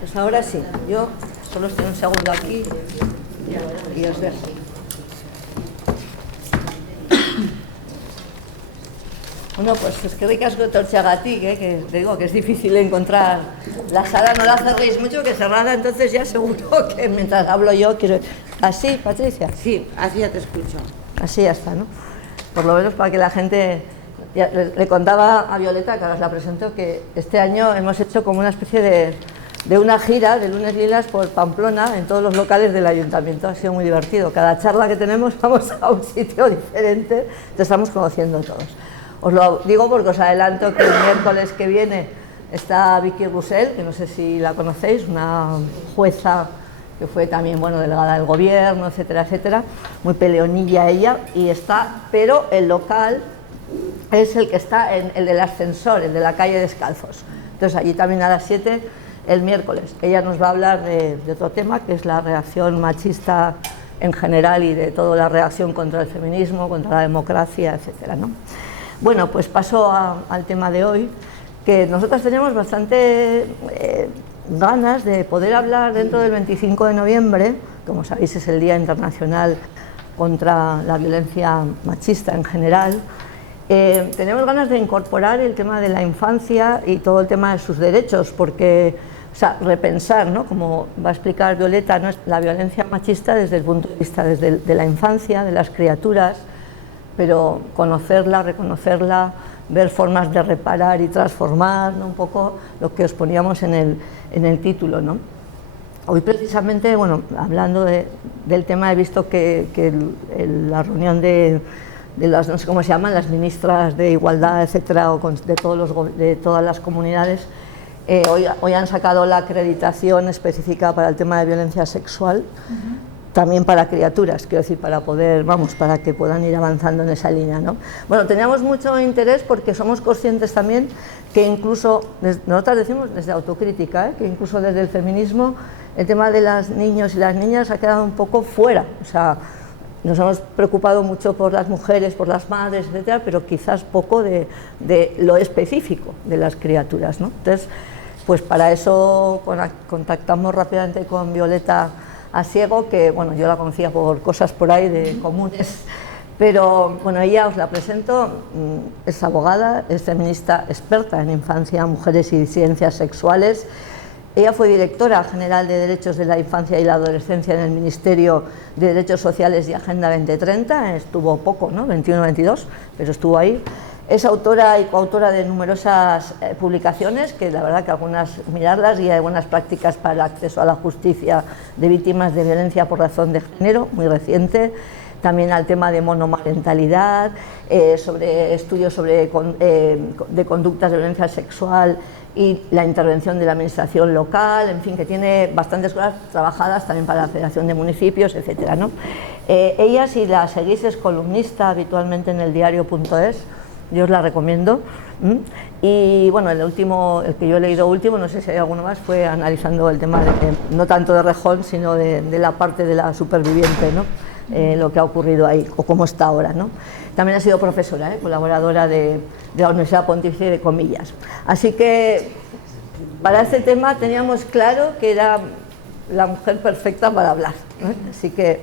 Pues ahora sí, yo solo estoy un segundo aquí y os dejo. Bueno, pues es que ricasco etortxagatik, que te digo que es difícil encontrar. La sala no la cerréis mucho, que cerrada, entonces ya seguro que mientras hablo yo quiero... ¿Así, Patricia? Sí, así ya te escucho. Así ya está, ¿no? Por lo menos para que la gente... Ya, le contaba a Violeta, que ahora os la presento, que este año hemos hecho como una especie de una gira de lunes lilas por Pamplona en todos los locales del ayuntamiento. Ha sido muy divertido. Cada charla que tenemos vamos a un sitio diferente, te estamos conociendo todos. Os lo digo porque os adelanto que el miércoles que viene está Vicky Roussel, que no sé si la conocéis, una jueza que fue también, bueno, delegada del gobierno, etcétera, etcétera, muy peleonilla ella, y está, pero el local es el que está en el del ascensor, el de la calle Descalzos. Entonces allí también a las 7 el miércoles. Ella nos va a hablar de otro tema, que es la reacción machista en general y de toda la reacción contra el feminismo, contra la democracia, etcétera, ¿no? Bueno, pues paso al tema de hoy, que nosotras tenemos bastante ganas de poder hablar dentro del 25 de noviembre, como sabéis es el Día Internacional contra la Violencia Machista en general. Tenemos ganas de incorporar el tema de la infancia y todo el tema de sus derechos, porque, o sea, repensar, ¿no?, como va a explicar Violeta, ¿no?, la violencia machista desde el punto de vista de la infancia, de las criaturas, pero conocerla, reconocerla, ver formas de reparar y transformar, ¿no?, un poco lo que os poníamos en el título, ¿no? Hoy precisamente, bueno, hablando del tema, he visto que la reunión de las, no sé cómo se llaman, las ministras de Igualdad, etcétera, o de todas las comunidades, hoy han sacado la acreditación específica para el tema de violencia sexual, también para criaturas, quiero decir, para poder, vamos, para que puedan ir avanzando en esa línea, ¿no? Bueno, teníamos mucho interés porque somos conscientes también que incluso, nosotras decimos desde autocrítica, que incluso desde el feminismo el tema de los niños y las niñas ha quedado un poco fuera, o sea, nos hemos preocupado mucho por las mujeres, por las madres, etcétera, pero quizás poco de lo específico de las criaturas, ¿no? Entonces, pues para eso contactamos rápidamente con Violeta Asiego, que, bueno, yo la conocía por cosas por ahí de comunes, pero, bueno, ella os la presento, es abogada, es feminista experta en infancia, mujeres y disidencias sexuales. Ella fue directora general de Derechos de la Infancia y la Adolescencia en el Ministerio de Derechos Sociales y Agenda 2030, estuvo poco, ¿no?, 21-22, pero estuvo ahí. Es autora y coautora de numerosas publicaciones, que la verdad que algunas mirarlas, y hay buenas prácticas para el acceso a la justicia de víctimas de violencia por razón de género, muy reciente, también al tema de monomarentalidad, sobre estudios de conductas de violencia sexual y la intervención de la administración local, en fin, que tiene bastantes cosas trabajadas también para la Federación de Municipios, etcétera, ¿no? Ella, si la seguís, es columnista habitualmente en el diario.es, yo os la recomiendo. Y bueno, el que yo he leído último, no sé si hay alguno más, fue analizando el tema no tanto de Rejón, sino de la parte de la superviviente, ¿no? Lo que ha ocurrido ahí, o cómo está ahora, ¿no? También ha sido profesora, colaboradora de la Universidad Pontificia de Comillas. Así que para este tema teníamos claro que era la mujer perfecta para hablar, ¿no? Así que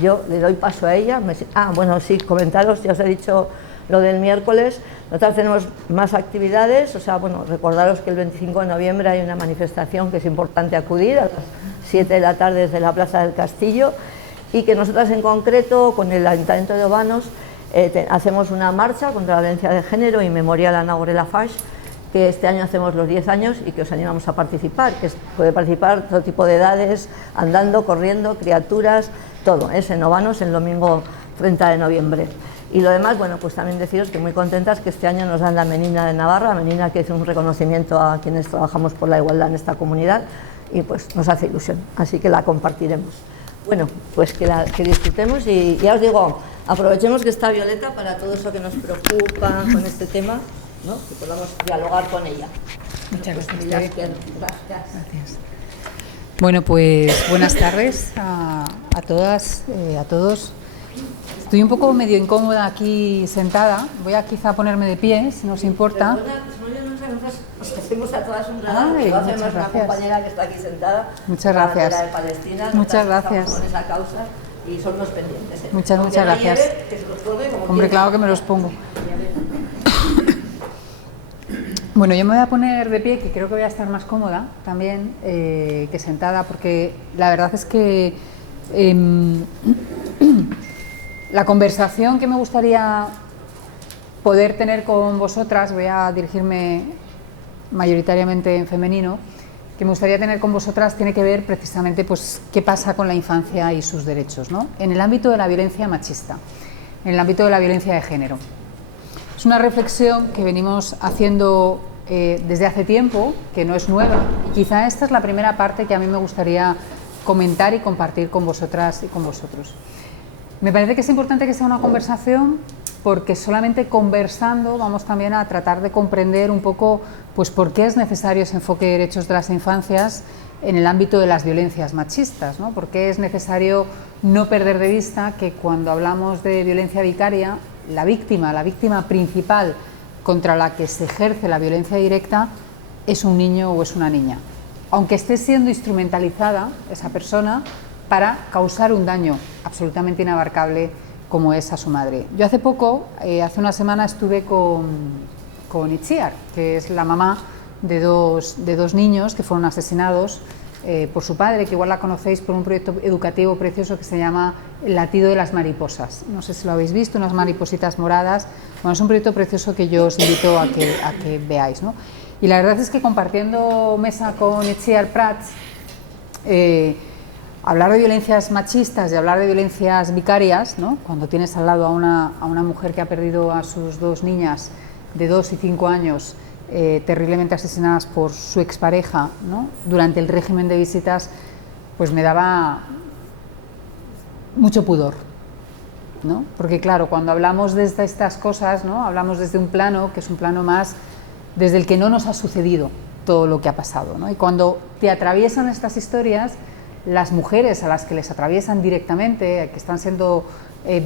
yo le doy paso a ella. Bueno, sí, comentaros, ya os he dicho lo del miércoles. Nosotros tenemos más actividades, o sea, bueno, recordaros que el 25 de noviembre hay una manifestación que es importante acudir a las 7 de la tarde desde la Plaza del Castillo, y que nosotras en concreto con el Ayuntamiento de Obanos hacemos una marcha contra la violencia de género y memorial a Nagore Lafarge, que este año hacemos los 10 años y que os animamos a participar, que puede participar todo tipo de edades, andando, corriendo, criaturas, todo, es en Obanos el domingo 30 de noviembre. Y lo demás, bueno, pues también deciros que muy contentas que este año nos dan la Menina de Navarra, Menina que es un reconocimiento a quienes trabajamos por la igualdad en esta comunidad, y pues nos hace ilusión, así que la compartiremos. Bueno, pues que disfrutemos, y ya os digo, aprovechemos que está Violeta para todo eso que nos preocupa con este tema, ¿no?, que podamos dialogar con ella. Muchas gracias. Gracias. Bueno, pues buenas tardes a todas, a todos. Estoy un poco medio incómoda aquí sentada, voy a quizá ponerme de pie, si no os importa. Perdona, entonces os hacemos a todas un regalo. Ay, Lo hace muchas nuestra gracias. compañera que está aquí sentada. Muchas gracias. La de Palestina. Muchas Estamos gracias. con esa causa y son los pendientes. Muchas Aunque no gracias. lleve, que se los pone como Hombre, quiera. claro que me los pongo. Bueno, yo me voy a poner de pie, que creo que voy a estar más cómoda también que sentada, porque la verdad es que la conversación que me gustaría poder tener con vosotras, voy a dirigirme mayoritariamente en femenino, que me gustaría tener con vosotras tiene que ver precisamente pues qué pasa con la infancia y sus derechos, ¿no? En el ámbito de la violencia machista, en el ámbito de la violencia de género. Es una reflexión que venimos haciendo desde hace tiempo, que no es nueva, y quizá esta es la primera parte que a mí me gustaría comentar y compartir con vosotras y con vosotros. Me parece que es importante que sea una conversación porque solamente conversando vamos también a tratar de comprender un poco pues por qué es necesario ese enfoque de derechos de las infancias en el ámbito de las violencias machistas, ¿no? Por qué es necesario no perder de vista que cuando hablamos de violencia vicaria, la víctima principal contra la que se ejerce la violencia directa es un niño o es una niña, aunque esté siendo instrumentalizada esa persona para causar un daño absolutamente inabarcable como es a su madre. Yo hace poco, hace una semana, estuve con Itziar, que es la mamá de dos niños que fueron asesinados por su padre, que igual la conocéis por un proyecto educativo precioso que se llama El latido de las mariposas. No sé si lo habéis visto, unas maripositas moradas. Bueno, es un proyecto precioso que yo os invito a que veáis, ¿no? Y la verdad es que compartiendo mesa con Itziar Prats, hablar de violencias machistas y hablar de violencias vicarias, ¿no? Cuando tienes al lado a una mujer que ha perdido a sus dos niñas de 2 y 5 años terriblemente asesinadas por su expareja, ¿no? Durante el régimen de visitas, pues me daba mucho pudor, ¿no? Porque claro, cuando hablamos desde estas cosas, ¿no? Hablamos desde un plano que es un plano más desde el que no nos ha sucedido todo lo que ha pasado, ¿no? Y cuando te atraviesan estas historias, las mujeres a las que les atraviesan directamente, que están siendo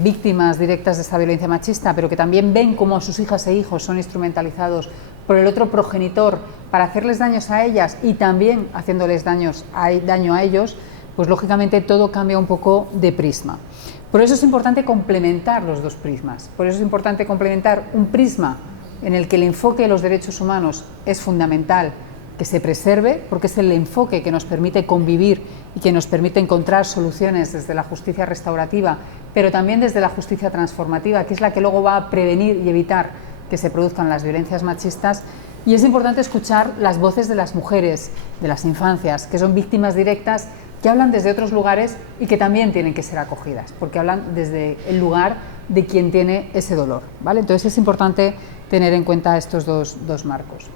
víctimas directas de esta violencia machista, pero que también ven cómo sus hijas e hijos son instrumentalizados por el otro progenitor para hacerles daños a ellas y también haciéndoles daño a ellos, pues lógicamente todo cambia un poco de prisma. Por eso es importante complementar los dos prismas, por eso es importante complementar un prisma en el que el enfoque de los derechos humanos es fundamental que se preserve, porque es el enfoque que nos permite convivir y que nos permite encontrar soluciones desde la justicia restaurativa, pero también desde la justicia transformativa, que es la que luego va a prevenir y evitar que se produzcan las violencias machistas. Y es importante escuchar las voces de las mujeres, de las infancias, que son víctimas directas, que hablan desde otros lugares y que también tienen que ser acogidas, porque hablan desde el lugar de quien tiene ese dolor, ¿vale? Entonces es importante tener en cuenta estos dos marcos.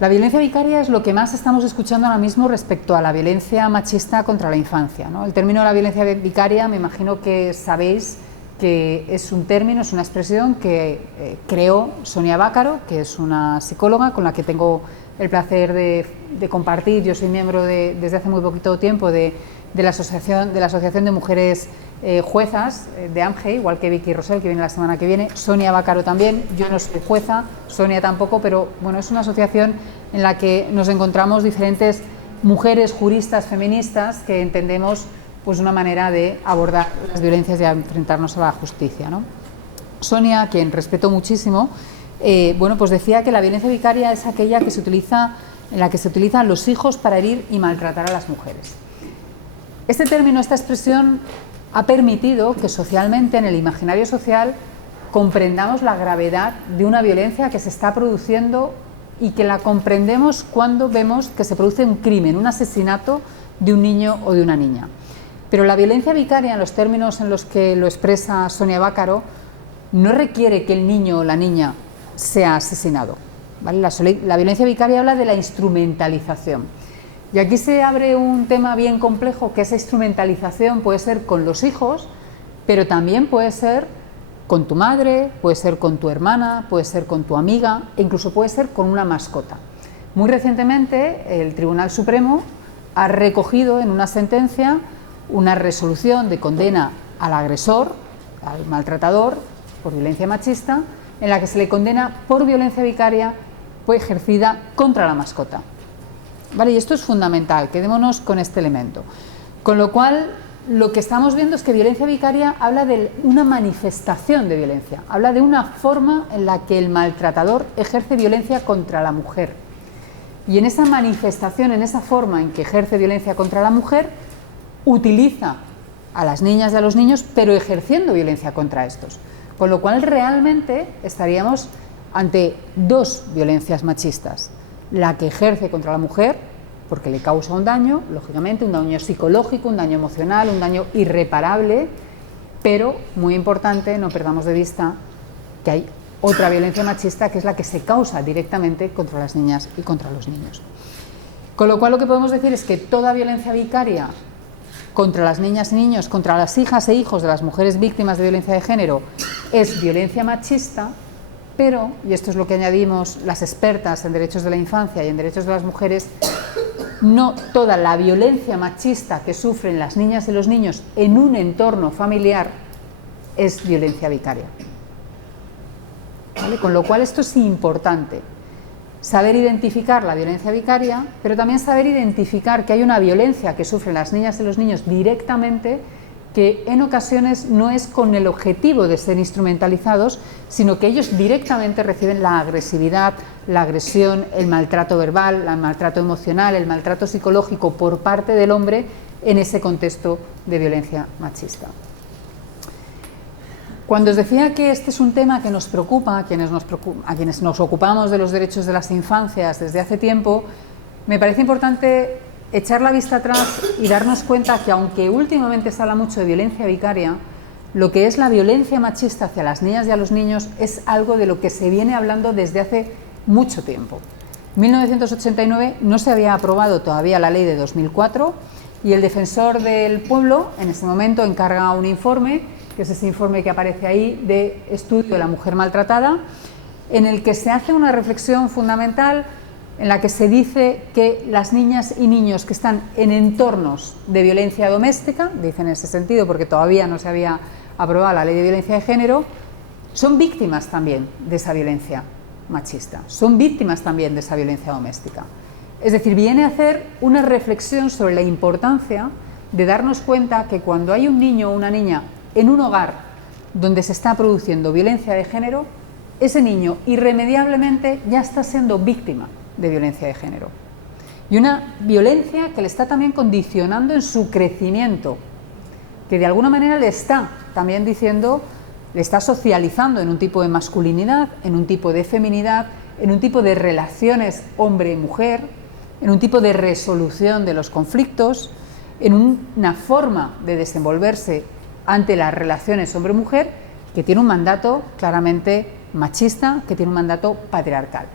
La violencia vicaria es lo que más estamos escuchando ahora mismo respecto a la violencia machista contra la infancia, ¿no? El término de la violencia vicaria, me imagino que sabéis que es un término, es una expresión que creó Sonia Bácaro, que es una psicóloga con la que tengo el placer de compartir. Yo soy miembro desde hace muy poquito tiempo de la Asociación de Mujeres Juezas de AMGE, igual que Vicky Rosell, que viene la semana que viene, Sonia Bácaro también. Yo no soy jueza, Sonia tampoco, pero bueno, es una asociación en la que nos encontramos diferentes mujeres juristas feministas que entendemos pues una manera de abordar las violencias y enfrentarnos a la justicia, ¿no? Sonia, a quien respeto muchísimo, bueno, pues decía que la violencia vicaria es aquella que se utiliza, en la que se utilizan los hijos para herir y maltratar a las mujeres. Este término, esta expresión, ha permitido que socialmente, en el imaginario social, comprendamos la gravedad de una violencia que se está produciendo y que la comprendemos cuando vemos que se produce un crimen, un asesinato de un niño o de una niña. Pero la violencia vicaria, en los términos en los que lo expresa Sonia Bácaro, no requiere que el niño o la niña sea asesinado, ¿vale? La violencia vicaria habla de la instrumentalización. Y aquí se abre un tema bien complejo, que esa instrumentalización puede ser con los hijos, pero también puede ser con tu madre, puede ser con tu hermana, puede ser con tu amiga e incluso puede ser con una mascota. Muy recientemente el Tribunal Supremo ha recogido en una sentencia una resolución de condena al agresor, al maltratador por violencia machista, en la que se le condena por violencia vicaria fue ejercida contra la mascota. ¿Vale? Y esto es fundamental, quedémonos con este elemento. Con lo cual, lo que estamos viendo es que violencia vicaria habla de una manifestación de violencia, habla de una forma en la que el maltratador ejerce violencia contra la mujer. Y en esa manifestación, en esa forma en que ejerce violencia contra la mujer, utiliza a las niñas y a los niños, pero ejerciendo violencia contra estos. Con lo cual, realmente estaríamos ante dos violencias machistas. La que ejerce contra la mujer, porque le causa un daño, lógicamente, un daño psicológico, un daño emocional, un daño irreparable, pero, muy importante, no perdamos de vista que hay otra violencia machista, que es la que se causa directamente contra las niñas y contra los niños. Con lo cual, lo que podemos decir es que toda violencia vicaria contra las niñas y niños, contra las hijas e hijos de las mujeres víctimas de violencia de género, es violencia machista, pero, y esto es lo que añadimos las expertas en derechos de la infancia y en derechos de las mujeres, no toda la violencia machista que sufren las niñas y los niños en un entorno familiar es violencia vicaria. ¿Vale? Con lo cual esto es importante, saber identificar la violencia vicaria, pero también saber identificar que hay una violencia que sufren las niñas y los niños directamente, que en ocasiones no es con el objetivo de ser instrumentalizados, sino que ellos directamente reciben la agresividad, la agresión, el maltrato verbal, el maltrato emocional, el maltrato psicológico por parte del hombre en ese contexto de violencia machista. Cuando os decía que este es un tema que nos preocupa, a quienes nos ocupamos de los derechos de las infancias desde hace tiempo, me parece importante echar la vista atrás y darnos cuenta que, aunque últimamente se habla mucho de violencia vicaria, lo que es la violencia machista hacia las niñas y a los niños es algo de lo que se viene hablando desde hace mucho tiempo. En 1989 no se había aprobado todavía la ley de 2004 y el Defensor del Pueblo en ese momento encarga un informe, que es ese informe que aparece ahí, de estudio de la mujer maltratada, en el que se hace una reflexión fundamental en la que se dice que las niñas y niños que están en entornos de violencia doméstica, dicen en ese sentido porque todavía no se había aprobado la ley de violencia de género, son víctimas también de esa violencia machista, son víctimas también de esa violencia doméstica. Es decir, viene a hacer una reflexión sobre la importancia de darnos cuenta que cuando hay un niño o una niña en un hogar donde se está produciendo violencia de género, ese niño irremediablemente ya está siendo víctima de violencia de género. Y una violencia que le está también condicionando en su crecimiento, que de alguna manera le está también diciendo, le está socializando en un tipo de masculinidad, en un tipo de feminidad, en un tipo de relaciones hombre y mujer, en un tipo de resolución de los conflictos, en una forma de desenvolverse ante las relaciones hombre-mujer que tiene un mandato claramente machista, que tiene un mandato patriarcal.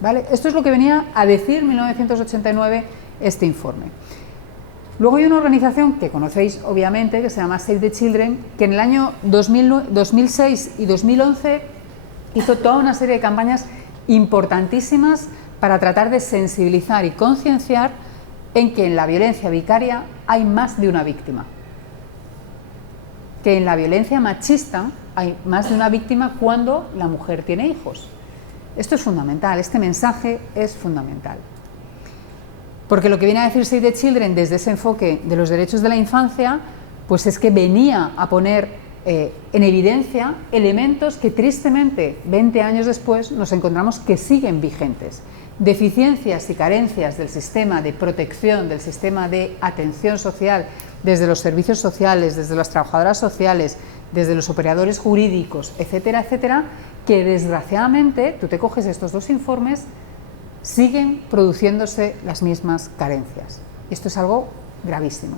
¿Vale? Esto es lo que venía a decir en 1989 este informe. Luego hay una organización que conocéis obviamente, que se llama Save the Children, que en el año 2006 y 2011 hizo toda una serie de campañas importantísimas para tratar de sensibilizar y concienciar en que en la violencia vicaria hay más de una víctima, que en la violencia machista hay más de una víctima cuando la mujer tiene hijos. Esto es fundamental, este mensaje es fundamental. Porque lo que viene a decir Save the Children desde ese enfoque de los derechos de la infancia, pues es que venía a poner en evidencia elementos que tristemente 20 años después nos encontramos que siguen vigentes. Deficiencias y carencias del sistema de protección, del sistema de atención social, desde los servicios sociales, desde las trabajadoras sociales, desde los operadores jurídicos, etcétera, etcétera, que desgraciadamente, tú te coges estos dos informes, siguen produciéndose las mismas carencias. Esto es algo gravísimo.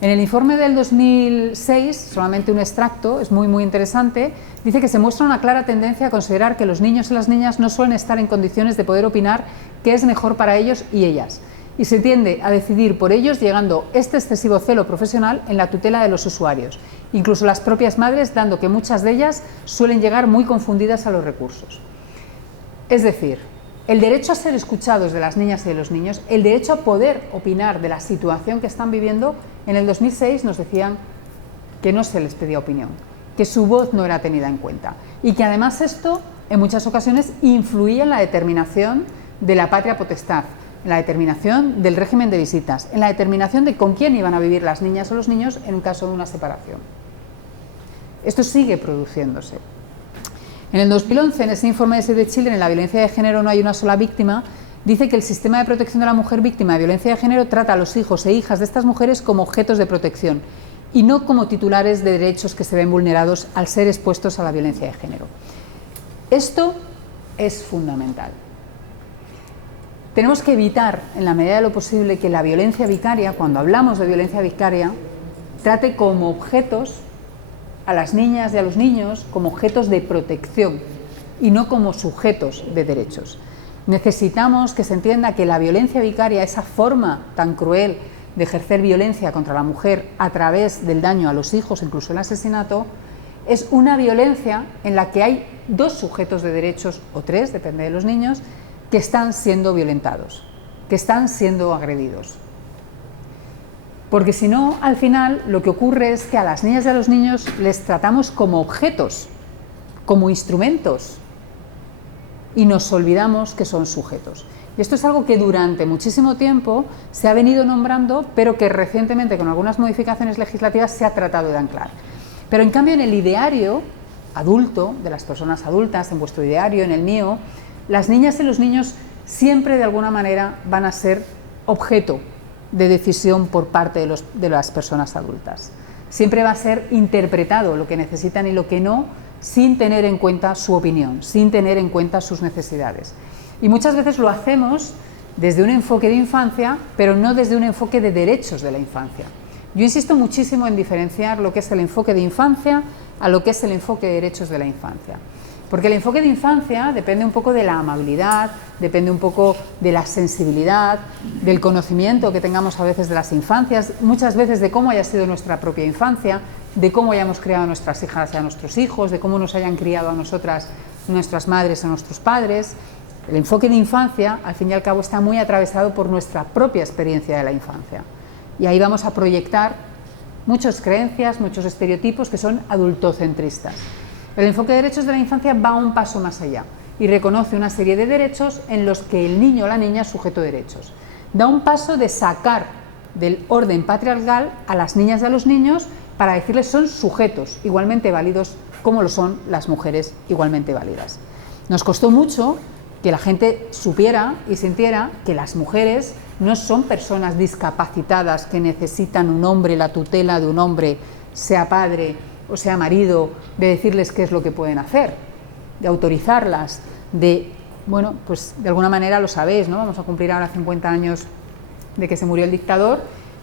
En el informe del 2006, solamente un extracto, es muy interesante, dice que se muestra una clara tendencia a considerar que los niños y las niñas no suelen estar en condiciones de poder opinar qué es mejor para ellos y ellas, y se tiende a decidir por ellos, llegando este excesivo celo profesional en la tutela de los usuarios, incluso las propias madres, dando que muchas de ellas suelen llegar muy confundidas a los recursos. Es decir, el derecho a ser escuchados de las niñas y de los niños, el derecho a poder opinar de la situación que están viviendo, en el 2006 nos decían que no se les pedía opinión, que su voz no era tenida en cuenta y que además esto en muchas ocasiones influía en la determinación de la patria potestad, en la determinación del régimen de visitas, en la determinación de con quién iban a vivir las niñas o los niños en un caso de una separación. Esto sigue produciéndose. En el 2011, en ese informe de Save the Children, en la violencia de género no hay una sola víctima, dice que el sistema de protección de la mujer víctima de violencia de género trata a los hijos e hijas de estas mujeres como objetos de protección y no como titulares de derechos que se ven vulnerados al ser expuestos a la violencia de género. Esto es fundamental. Tenemos que evitar, en la medida de lo posible, que la violencia vicaria, cuando hablamos de violencia vicaria, trate como objetos a las niñas y a los niños como objetos de protección y no como sujetos de derechos. Necesitamos que se entienda que la violencia vicaria, esa forma tan cruel de ejercer violencia contra la mujer a través del daño a los hijos, incluso el asesinato, es una violencia en la que hay dos sujetos de derechos, o tres, depende de los niños, que están siendo violentados, que están siendo agredidos. Porque si no, al final, lo que ocurre es que a las niñas y a los niños les tratamos como objetos, como instrumentos, y nos olvidamos que son sujetos. Y esto es algo que durante muchísimo tiempo se ha venido nombrando, pero que recientemente, con algunas modificaciones legislativas, se ha tratado de anclar. Pero en cambio, en el ideario adulto, de las personas adultas, en vuestro ideario, en el mío, las niñas y los niños siempre de alguna manera van a ser objeto de decisión por parte de las personas adultas. Siempre va a ser interpretado lo que necesitan y lo que no, sin tener en cuenta su opinión, sin tener en cuenta sus necesidades. Y muchas veces lo hacemos desde un enfoque de infancia, pero no desde un enfoque de derechos de la infancia. Yo insisto muchísimo en diferenciar lo que es el enfoque de infancia a lo que es el enfoque de derechos de la infancia. Porque el enfoque de infancia depende un poco de la amabilidad, depende un poco de la sensibilidad, del conocimiento que tengamos a veces de las infancias, muchas veces de cómo haya sido nuestra propia infancia, de cómo hayamos criado a nuestras hijas y a nuestros hijos, de cómo nos hayan criado a nosotras, nuestras madres o nuestros padres. El enfoque de infancia, al fin y al cabo, está muy atravesado por nuestra propia experiencia de la infancia. Y ahí vamos a proyectar muchas creencias, muchos estereotipos que son adultocentristas. El enfoque de derechos de la infancia va un paso más allá y reconoce una serie de derechos en los que el niño o la niña es sujeto de derechos. Da un paso de sacar del orden patriarcal a las niñas y a los niños para decirles son sujetos igualmente válidos como lo son las mujeres igualmente válidas. Nos costó mucho que la gente supiera y sintiera que las mujeres no son personas discapacitadas que necesitan un hombre, la tutela de un hombre, sea padre o sea marido, de decirles qué es lo que pueden hacer, de autorizarlas, de, bueno, pues de alguna manera lo sabéis, ¿no? Vamos a cumplir ahora 50 años de que se murió el dictador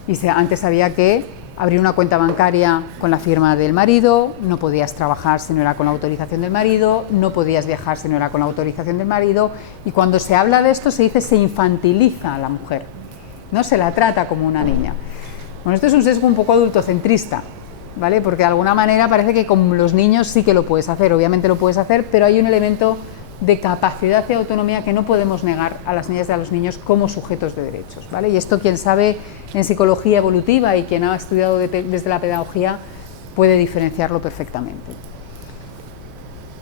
y antes había que abrir una cuenta bancaria con la firma del marido, no podías trabajar si no era con la autorización del marido, no podías viajar si no era con la autorización del marido, y cuando se habla de esto se dice se infantiliza a la mujer, no se la trata como una niña. Bueno, esto es un sesgo un poco adultocentrista, ¿vale? Porque de alguna manera parece que con los niños sí que lo puedes hacer, obviamente lo puedes hacer, pero hay un elemento de capacidad y autonomía que no podemos negar a las niñas y a los niños como sujetos de derechos, ¿vale? Y esto quien sabe en psicología evolutiva y quien ha estudiado desde la pedagogía puede diferenciarlo perfectamente.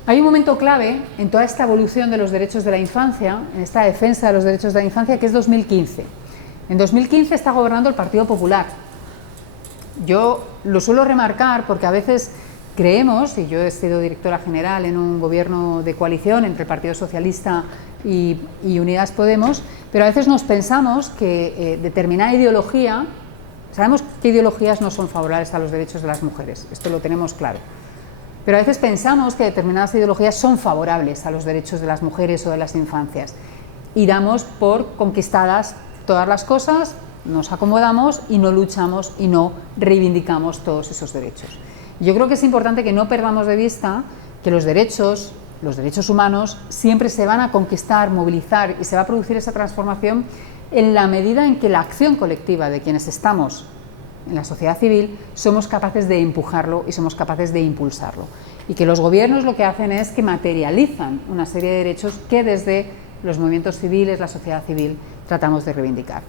Hay un momento clave en toda esta evolución de los derechos de la infancia, en esta defensa de los derechos de la infancia, que es 2015. En 2015 está gobernando el Partido Popular. Yo lo suelo remarcar porque a veces creemos, y yo he sido directora general en un gobierno de coalición entre el Partido Socialista y Unidas Podemos, pero a veces nos pensamos que determinada ideología, sabemos que ideologías no son favorables a los derechos de las mujeres, esto lo tenemos claro, pero a veces pensamos que determinadas ideologías son favorables a los derechos de las mujeres o de las infancias y damos por conquistadas todas las cosas, nos acomodamos y no luchamos y no reivindicamos todos esos derechos. Yo creo que es importante que no perdamos de vista que los derechos humanos siempre se van a conquistar, movilizar y se va a producir esa transformación en la medida en que la acción colectiva de quienes estamos en la sociedad civil somos capaces de empujarlo y somos capaces de impulsarlo. Y que los gobiernos lo que hacen es que materializan una serie de derechos que desde los movimientos civiles, la sociedad civil, tratamos de reivindicar.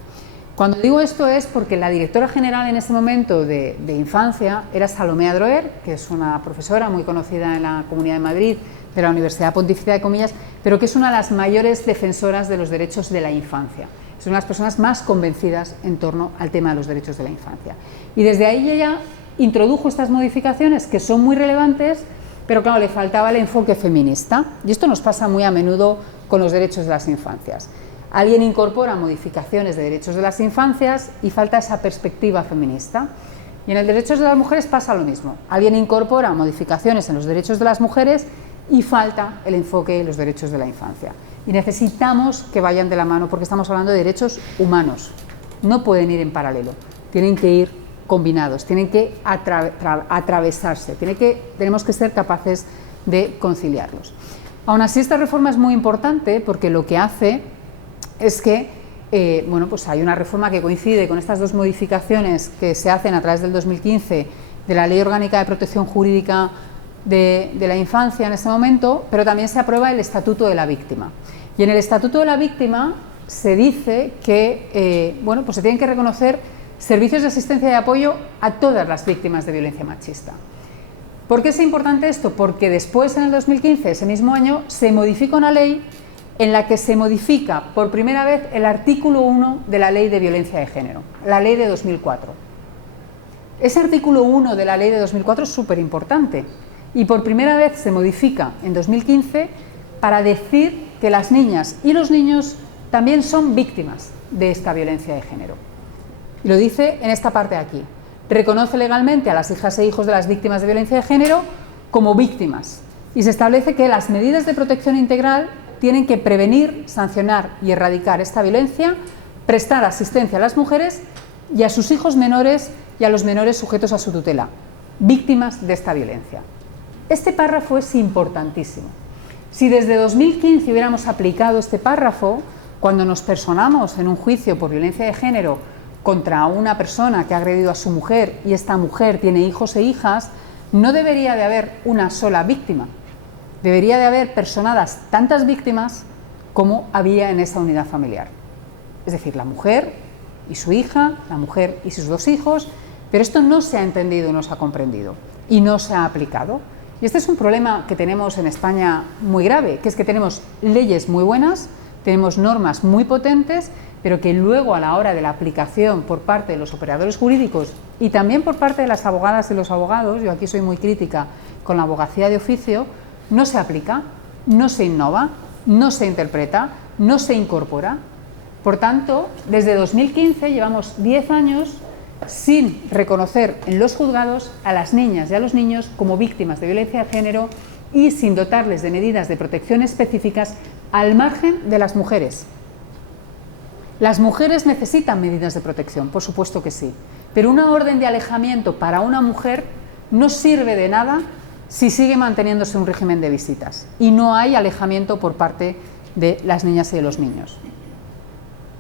Cuando digo esto es porque la directora general en ese momento de infancia era Salomé Adroher, que es una profesora muy conocida en la Comunidad de Madrid de la Universidad Pontificia de Comillas, pero que es una de las mayores defensoras de los derechos de la infancia. Es una de las personas más convencidas en torno al tema de los derechos de la infancia. Y desde ahí ella introdujo estas modificaciones que son muy relevantes, pero claro, le faltaba el enfoque feminista. Y esto nos pasa muy a menudo con los derechos de las infancias. Alguien incorpora modificaciones de derechos de las infancias y falta esa perspectiva feminista. Y en el derechos de las mujeres pasa lo mismo. Alguien incorpora modificaciones en los derechos de las mujeres y falta el enfoque en los derechos de la infancia. Y necesitamos que vayan de la mano porque estamos hablando de derechos humanos. No pueden ir en paralelo, tienen que ir combinados, tienen que atravesarse, tenemos que ser capaces de conciliarlos. Aún así, esta reforma es muy importante porque lo que hace es que bueno, pues hay una reforma que coincide con estas dos modificaciones que se hacen a través del 2015 de la Ley Orgánica de Protección Jurídica de la Infancia en este momento, pero también se aprueba el Estatuto de la Víctima. Y en el Estatuto de la Víctima se dice que bueno, pues se tienen que reconocer servicios de asistencia y apoyo a todas las víctimas de violencia machista. ¿Por qué es importante esto? Porque después, en el 2015, ese mismo año, se modifica una ley en la que se modifica por primera vez el artículo 1 de la Ley de Violencia de Género, la Ley de 2004. Ese artículo 1 de la Ley de 2004 es súper importante y por primera vez se modifica en 2015 para decir que las niñas y los niños también son víctimas de esta violencia de género. Y lo dice en esta parte de aquí. Reconoce legalmente a las hijas e hijos de las víctimas de violencia de género como víctimas y se establece que las medidas de protección integral tienen que prevenir, sancionar y erradicar esta violencia, prestar asistencia a las mujeres y a sus hijos menores y a los menores sujetos a su tutela, víctimas de esta violencia. Este párrafo es importantísimo. Si desde 2015 hubiéramos aplicado este párrafo, cuando nos personamos en un juicio por violencia de género contra una persona que ha agredido a su mujer y esta mujer tiene hijos e hijas, no debería de haber una sola víctima. Debería de haber personadas tantas víctimas como había en esa unidad familiar. Es decir, la mujer y su hija, la mujer y sus dos hijos, pero esto no se ha entendido, no se ha comprendido y no se ha aplicado. Y este es un problema que tenemos en España muy grave, que es que tenemos leyes muy buenas, tenemos normas muy potentes, pero que luego a la hora de la aplicación por parte de los operadores jurídicos y también por parte de las abogadas y los abogados, yo aquí soy muy crítica con la abogacía de oficio, no se aplica, no se innova, no se interpreta, no se incorpora. Por tanto, desde 2015 llevamos 10 años sin reconocer en los juzgados a las niñas y a los niños como víctimas de violencia de género y sin dotarles de medidas de protección específicas al margen de las mujeres. Las mujeres necesitan medidas de protección, por supuesto que sí, pero una orden de alejamiento para una mujer no sirve de nada si sigue manteniéndose un régimen de visitas y no hay alejamiento por parte de las niñas y de los niños.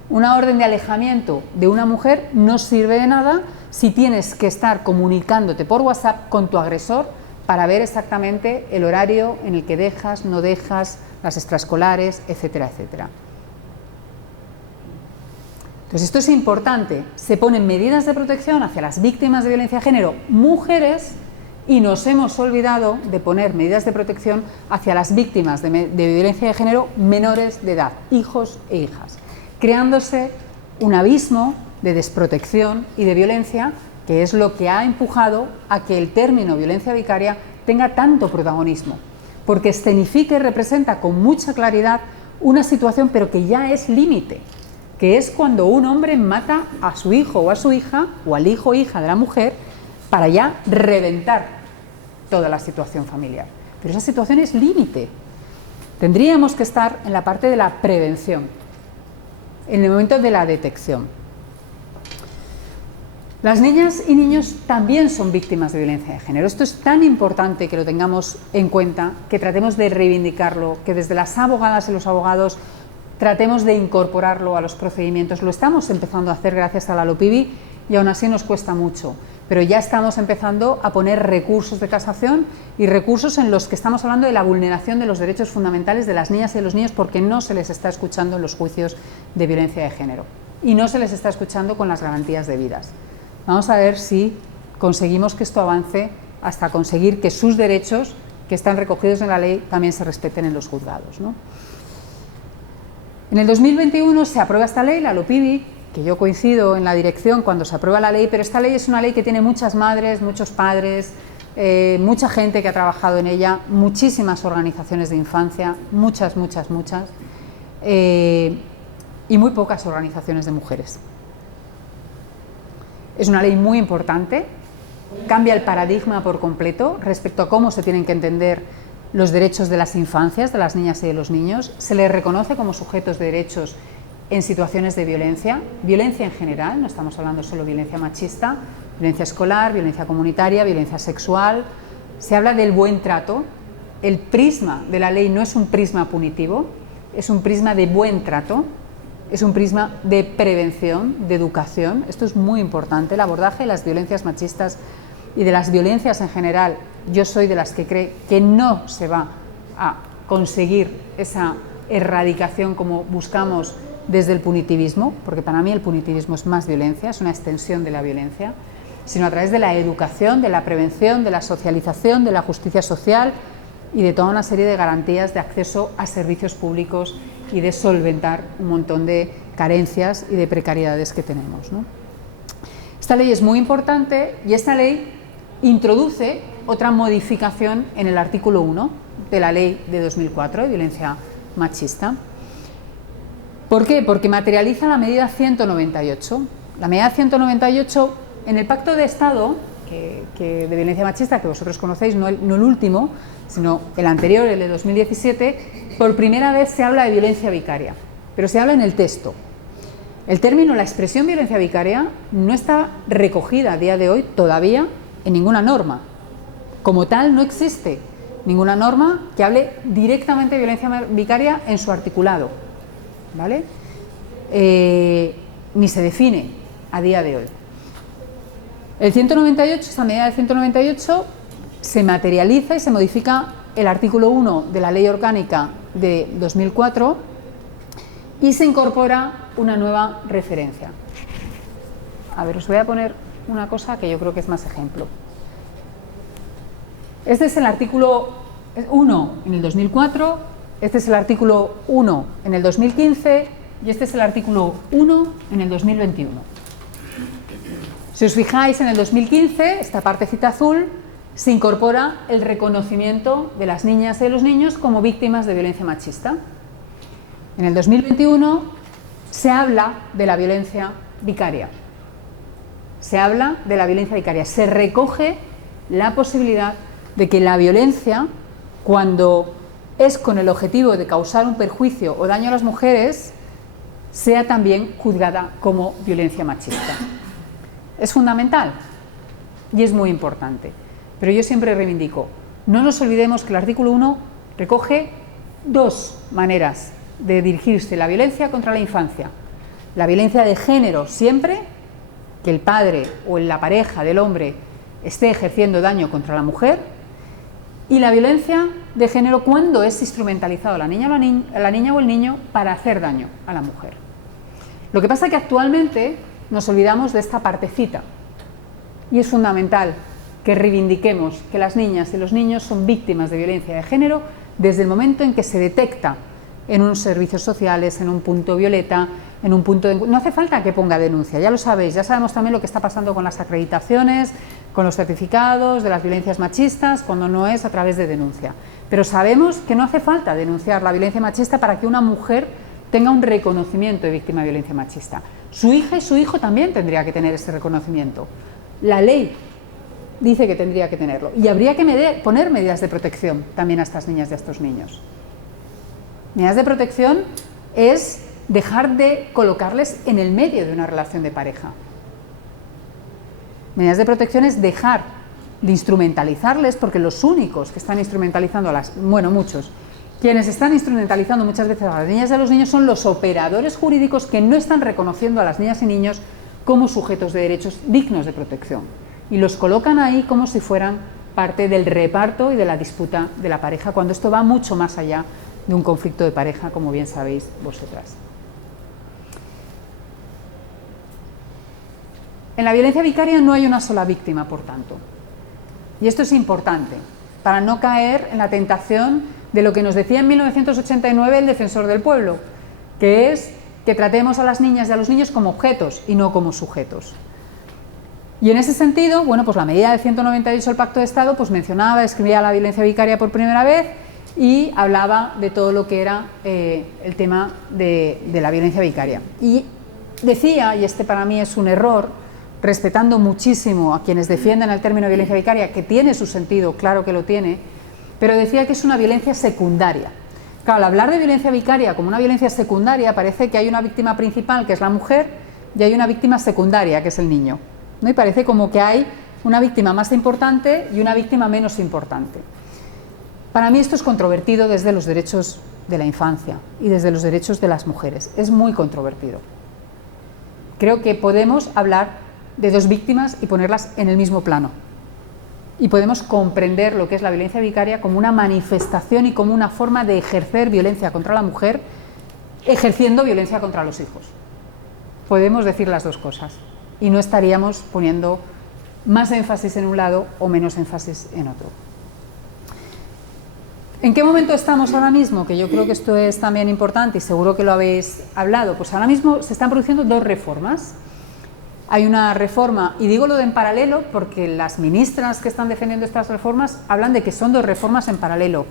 Una orden de alejamiento de una mujer no sirve de nada si tienes que estar comunicándote por WhatsApp con tu agresor para ver exactamente el horario en el que dejas, no dejas, las extraescolares, etcétera, etcétera. Entonces esto es importante, se ponen medidas de protección hacia las víctimas de violencia de género, mujeres, y nos hemos olvidado de poner medidas de protección hacia las víctimas de violencia de género menores de edad, hijos e hijas, creándose un abismo de desprotección y de violencia que es lo que ha empujado a que el término violencia vicaria tenga tanto protagonismo, porque escenifica y representa con mucha claridad una situación pero que ya es límite, que es cuando un hombre mata a su hijo o a su hija o al hijo o hija de la mujer para ya reventar toda la situación familiar. Pero esa situación es límite. Tendríamos que estar en la parte de la prevención, en el momento de la detección. Las niñas y niños también son víctimas de violencia de género. Esto es tan importante que lo tengamos en cuenta, que tratemos de reivindicarlo, que desde las abogadas y los abogados tratemos de incorporarlo a los procedimientos. Lo estamos empezando a hacer gracias a la LOPIBI y aún así nos cuesta mucho, pero ya estamos empezando a poner recursos de casación y recursos en los que estamos hablando de la vulneración de los derechos fundamentales de las niñas y de los niños porque no se les está escuchando en los juicios de violencia de género y no se les está escuchando con las garantías debidas. Vamos a ver si conseguimos que esto avance hasta conseguir que sus derechos que están recogidos en la ley también se respeten en los juzgados, ¿no? En el 2021 se aprueba esta ley, la LOPIDI, que yo coincido en la dirección cuando se aprueba la ley, pero esta ley es una ley que tiene muchas madres, muchos padres, mucha gente que ha trabajado en ella, muchísimas organizaciones de infancia, muchas, y muy pocas organizaciones de mujeres. Es una ley muy importante, cambia el paradigma por completo respecto a cómo se tienen que entender los derechos de las infancias, de las niñas y de los niños. Se les reconoce como sujetos de derechos en situaciones de violencia en general, no estamos hablando solo de violencia machista, violencia escolar, violencia comunitaria, violencia sexual. Se habla del buen trato. El prisma de la ley no es un prisma punitivo, es un prisma de buen trato, es un prisma de prevención, de educación. Esto es muy importante, el abordaje de las violencias machistas y de las violencias en general. Yo soy de las que cree que no se va a conseguir esa erradicación como buscamos desde el punitivismo, porque para mí el punitivismo es más violencia, es una extensión de la violencia, sino a través de la educación, de la prevención, de la socialización, de la justicia social y de toda una serie de garantías de acceso a servicios públicos y de solventar un montón de carencias y de precariedades que tenemos, ¿no? Esta ley es muy importante y esta ley introduce otra modificación en el artículo 1 de la ley de 2004 de violencia machista. ¿Por qué? Porque materializa la medida 198. La medida 198 en el Pacto de Estado de violencia machista, que vosotros conocéis, no el último, sino el anterior, el de 2017, por primera vez se habla de violencia vicaria, pero se habla en el texto. El término, la expresión violencia vicaria no está recogida a día de hoy todavía en ninguna norma. Como tal, no existe ninguna norma que hable directamente de violencia vicaria en su articulado, ¿vale? Ni se define a día de hoy. El 198, esta medida del 198, se materializa y se modifica el artículo 1 de la Ley Orgánica de 2004 y se incorpora una nueva referencia. A ver, os voy a poner una cosa que yo creo que es más ejemplo. Este es el artículo 1 en el 2004, este es el artículo 1 en el 2015 y este es el artículo 1 en el 2021. Si os fijáis, en el 2015, esta partecita azul, se incorpora el reconocimiento de las niñas y de los niños como víctimas de violencia machista. En el 2021 se habla de la violencia vicaria. Se habla de la violencia vicaria. Se recoge la posibilidad de que la violencia, cuando es con el objetivo de causar un perjuicio o daño a las mujeres, sea también juzgada como violencia machista. Es fundamental y es muy importante. Pero yo siempre reivindico, no nos olvidemos que el artículo 1 recoge dos maneras de dirigirse la violencia contra la infancia. La violencia de género siempre, que el padre o la pareja del hombre esté ejerciendo daño contra la mujer, y la violencia de género cuando es instrumentalizado la niña o el niño para hacer daño a la mujer. Lo que pasa es que actualmente nos olvidamos de esta partecita y es fundamental que reivindiquemos que las niñas y los niños son víctimas de violencia de género desde el momento en que se detecta en unos servicios sociales, en un punto violeta, en un punto de... No hace falta que ponga denuncia, ya lo sabéis, ya sabemos también lo que está pasando con las acreditaciones, con los certificados de las violencias machistas, cuando no es a través de denuncia. Pero sabemos que no hace falta denunciar la violencia machista para que una mujer tenga un reconocimiento de víctima de violencia machista. Su hija y su hijo también tendría que tener ese reconocimiento. La ley dice que tendría que tenerlo. Y habría que poner medidas de protección también a estas niñas y a estos niños. Medidas de protección es dejar de colocarles en el medio de una relación de pareja. Medidas de protección es dejar de instrumentalizarles, porque los únicos que están instrumentalizando a las... Bueno, muchos. Quienes están instrumentalizando muchas veces a las niñas y a los niños son los operadores jurídicos que no están reconociendo a las niñas y niños como sujetos de derechos dignos de protección. Y los colocan ahí como si fueran parte del reparto y de la disputa de la pareja, cuando esto va mucho más allá de un conflicto de pareja, como bien sabéis vosotras. En la violencia vicaria no hay una sola víctima, por tanto. Y esto es importante. para no caer en la tentación de lo que nos decía en 1989 el defensor del pueblo, que es que tratemos a las niñas y a los niños como objetos y no como sujetos. Y en ese sentido, bueno, pues la medida del 198 del Pacto de Estado pues mencionaba, describía la violencia vicaria por primera vez y hablaba de todo lo que era el tema de la violencia vicaria. Y decía, y este para mí es un error, respetando muchísimo a quienes defienden el término violencia vicaria, que tiene su sentido, claro que lo tiene, pero decía que es una violencia secundaria. Claro, al hablar de violencia vicaria como una violencia secundaria, parece que hay una víctima principal, que es la mujer, y hay una víctima secundaria, que es el niño, ¿no? Y parece como que hay una víctima más importante y una víctima menos importante. Para mí esto es controvertido desde los derechos de la infancia y desde los derechos de las mujeres. Es muy controvertido. Creo que podemos hablar de dos víctimas y ponerlas en el mismo plano. Y podemos comprender lo que es la violencia vicaria como una manifestación y como una forma de ejercer violencia contra la mujer, ejerciendo violencia contra los hijos. Podemos decir las dos cosas y no estaríamos poniendo más énfasis en un lado o menos énfasis en otro. ¿En qué momento estamos ahora mismo? Que yo creo que esto es también importante y seguro que lo habéis hablado. Pues ahora mismo se están produciendo dos reformas. Hay una reforma, y digo lo de en paralelo porque las ministras que están defendiendo estas reformas hablan de que son dos reformas en paralelo.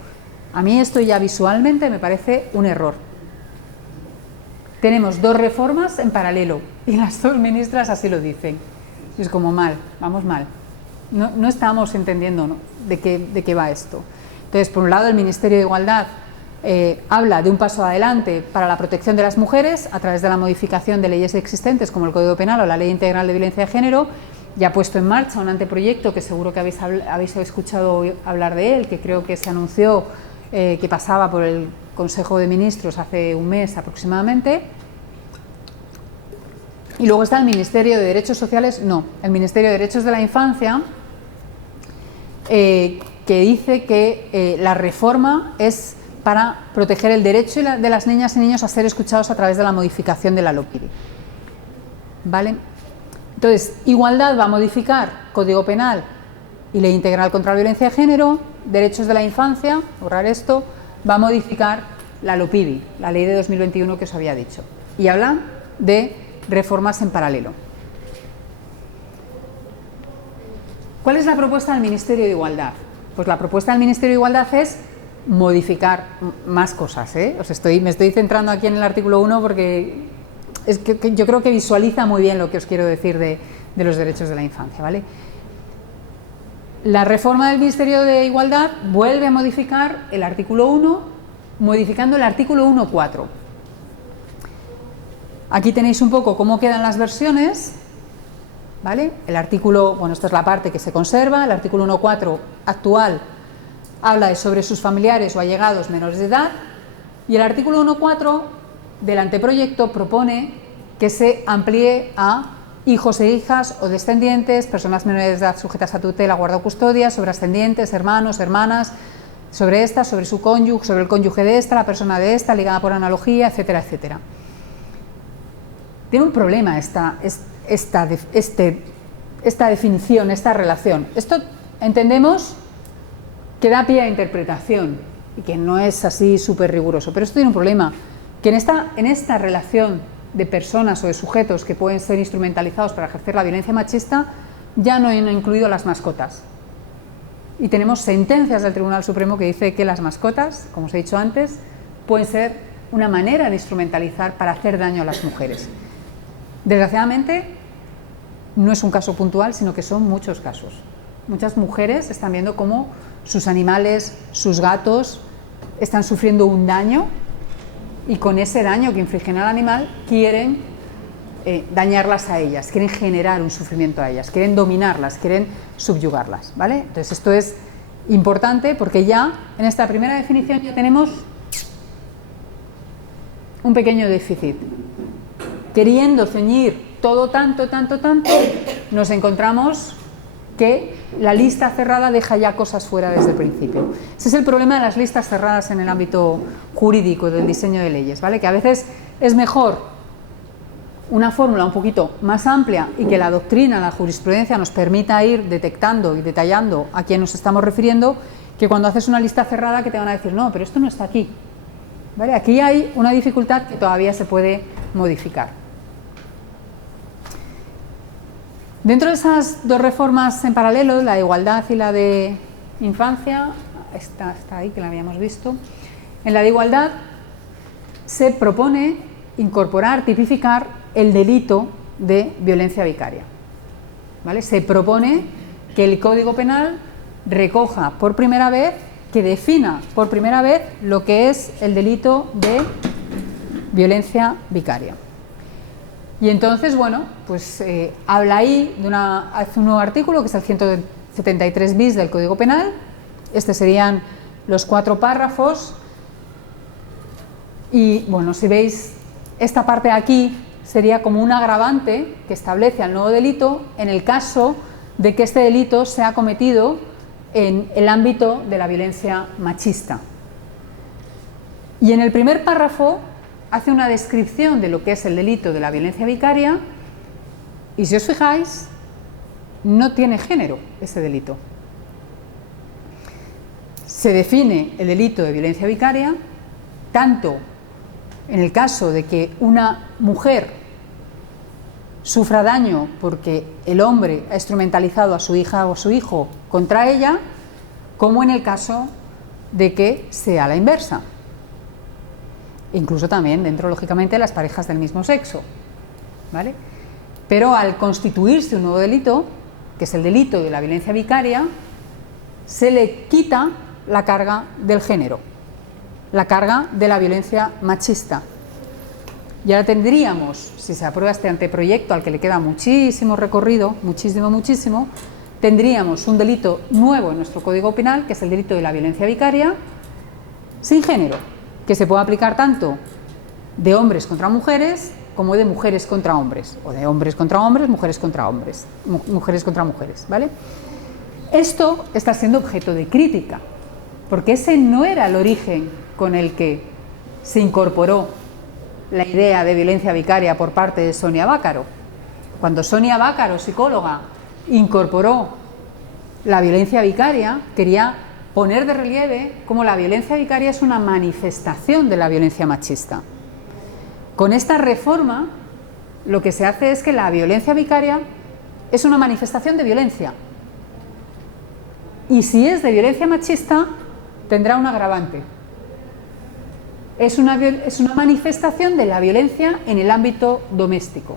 A mí esto ya visualmente me parece un error. Tenemos dos reformas en paralelo y las dos ministras así lo dicen. Es como mal, vamos mal. No estamos entendiendo, ¿no?, de qué va esto. Entonces, por un lado, el Ministerio de Igualdad habla de un paso adelante para la protección de las mujeres a través de la modificación de leyes existentes como el Código Penal o la Ley Integral de Violencia de Género. Ya ha puesto en marcha un anteproyecto que seguro que habéis escuchado hablar de él, que creo que se anunció que pasaba por el Consejo de Ministros hace un mes aproximadamente. Y luego está el Ministerio de Derechos Sociales, el Ministerio de Derechos de la Infancia, que dice que la reforma es para proteger el derecho de las niñas y niños a ser escuchados a través de la modificación de la LOPIDI. ¿Vale? Entonces, Igualdad va a modificar Código Penal y Ley Integral contra la Violencia de Género. Derechos de la Infancia, borrar esto, va a modificar la LOPIDI, la ley de 2021 que os había dicho. Y habla de reformas en paralelo. ¿Cuál es la propuesta del Ministerio de Igualdad? Pues la propuesta del Ministerio de Igualdad es modificar más cosas, ¿eh? Me estoy centrando aquí en el artículo 1 porque es que yo creo que visualiza muy bien lo que os quiero decir de los derechos de la infancia, ¿vale? La reforma del Ministerio de Igualdad vuelve a modificar el artículo 1, modificando el artículo 1.4. Aquí tenéis un poco cómo quedan las versiones, ¿vale? El artículo, bueno, esta es la parte que se conserva, el artículo 1.4 actual habla de sobre sus familiares o allegados menores de edad, y el artículo 1.4 del anteproyecto propone que se amplíe a hijos e hijas o descendientes, personas menores de edad sujetas a tutela, guarda o custodia, sobre ascendientes, hermanos, hermanas, sobre esta, sobre su cónyuge, sobre el cónyuge de esta, la persona de esta, ligada por analogía, etcétera, etcétera. Tiene un problema esta definición, esta relación. Esto entendemos que da pie a interpretación y que no es así súper riguroso, pero esto tiene un problema, que en esta relación de personas o de sujetos que pueden ser instrumentalizados para ejercer la violencia machista, ya no han incluido las mascotas. Y tenemos sentencias del Tribunal Supremo que dice que las mascotas, como os he dicho antes, pueden ser una manera de instrumentalizar para hacer daño a las mujeres. Desgraciadamente, no es un caso puntual, sino que son muchos casos. Muchas mujeres están viendo cómo sus animales, sus gatos, están sufriendo un daño y con ese daño que infligen al animal quieren dañarlas a ellas, quieren generar un sufrimiento a ellas, quieren dominarlas, quieren subyugarlas, ¿vale? Entonces esto es importante porque ya en esta primera definición ya tenemos un pequeño déficit. Queriendo ceñir todo tanto, nos encontramos que la lista cerrada deja ya cosas fuera desde el principio. Ese es el problema de las listas cerradas en el ámbito jurídico del diseño de leyes, ¿vale? Que a veces es mejor una fórmula un poquito más amplia y que la doctrina, la jurisprudencia nos permita ir detectando y detallando a quién nos estamos refiriendo, que cuando haces una lista cerrada que te van a decir, no, pero esto no está aquí. ¿Vale? Aquí hay una dificultad que todavía se puede modificar. Dentro de esas dos reformas en paralelo, la de igualdad y la de infancia, está ahí, que la habíamos visto, en la de igualdad se propone incorporar, tipificar el delito de violencia vicaria. ¿Vale? Se propone que el Código Penal recoja por primera vez, que defina por primera vez lo que es el delito de violencia vicaria. Y entonces, bueno, pues habla ahí, hace un nuevo artículo que es el 173 bis del Código Penal. Estos serían los 4 párrafos. Y bueno, si veis, esta parte de aquí sería como un agravante que establece al nuevo delito en el caso de que este delito sea cometido en el ámbito de la violencia machista. Y en el primer párrafo hace una descripción de lo que es el delito de la violencia vicaria y, si os fijáis, no tiene género ese delito. Se define el delito de violencia vicaria tanto en el caso de que una mujer sufra daño porque el hombre ha instrumentalizado a su hija o a su hijo contra ella, como en el caso de que sea la inversa. Incluso también dentro, lógicamente, de las parejas del mismo sexo, ¿vale? Pero al constituirse un nuevo delito, que es el delito de la violencia vicaria, se le quita la carga del género, la carga de la violencia machista. Y ahora tendríamos, si se aprueba este anteproyecto al que le queda muchísimo recorrido, muchísimo, tendríamos un delito nuevo en nuestro Código Penal, que es el delito de la violencia vicaria, sin género, que se puede aplicar tanto de hombres contra mujeres como de mujeres contra hombres, o de hombres contra hombres, mujeres contra hombres, mujeres contra mujeres, ¿vale? Esto está siendo objeto de crítica, porque ese no era el origen con el que se incorporó la idea de violencia vicaria por parte de Sonia Bácaro. Cuando Sonia Bácaro, psicóloga, incorporó la violencia vicaria, quería poner de relieve cómo la violencia vicaria es una manifestación de la violencia machista. Con esta reforma, lo que se hace es que la violencia vicaria es una manifestación de violencia. Y si es de violencia machista, tendrá un agravante. Es una manifestación de la violencia en el ámbito doméstico.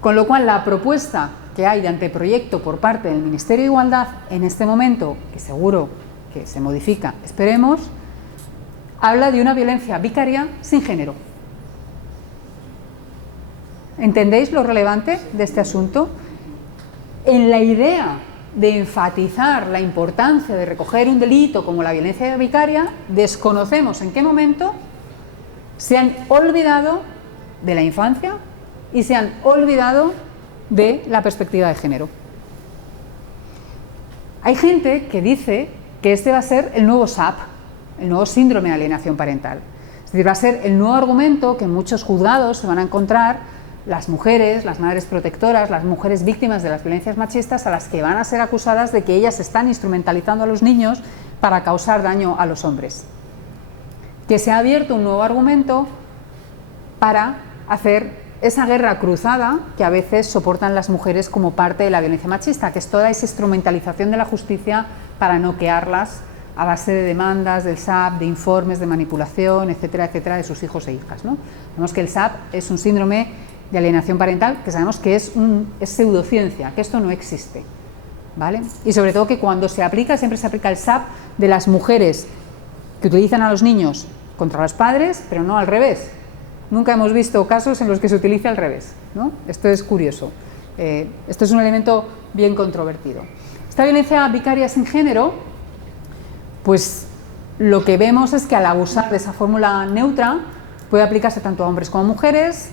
Con lo cual, la propuesta que hay de anteproyecto por parte del Ministerio de Igualdad en este momento, que seguro que se modifica, esperemos, habla de una violencia vicaria sin género. ¿Entendéis lo relevante de este asunto? En la idea de enfatizar la importancia de recoger un delito como la violencia vicaria, desconocemos en qué momento se han olvidado de la infancia y se han olvidado de la perspectiva de género. Hay gente que dice que este va a ser el nuevo SAP, el nuevo síndrome de alienación parental. Es decir, va a ser el nuevo argumento que en muchos juzgados se van a encontrar las mujeres, las madres protectoras, las mujeres víctimas de las violencias machistas, a las que van a ser acusadas de que ellas están instrumentalizando a los niños para causar daño a los hombres. Que se ha abierto un nuevo argumento para hacer esa guerra cruzada que a veces soportan las mujeres como parte de la violencia machista, que es toda esa instrumentalización de la justicia para noquearlas a base de demandas del SAP, de informes de manipulación, etcétera, etcétera, de sus hijos e hijas, ¿no? Vemos que el SAP es un síndrome de alienación parental que sabemos que es pseudociencia, que esto no existe, ¿vale? Y sobre todo que cuando se aplica, siempre se aplica el SAP de las mujeres que utilizan a los niños contra los padres, pero no al revés. Nunca hemos visto casos en los que se utilice al revés, ¿no? Esto es curioso. Esto es un elemento bien controvertido. Esta violencia vicaria sin género, pues lo que vemos es que al abusar de esa fórmula neutra puede aplicarse tanto a hombres como a mujeres,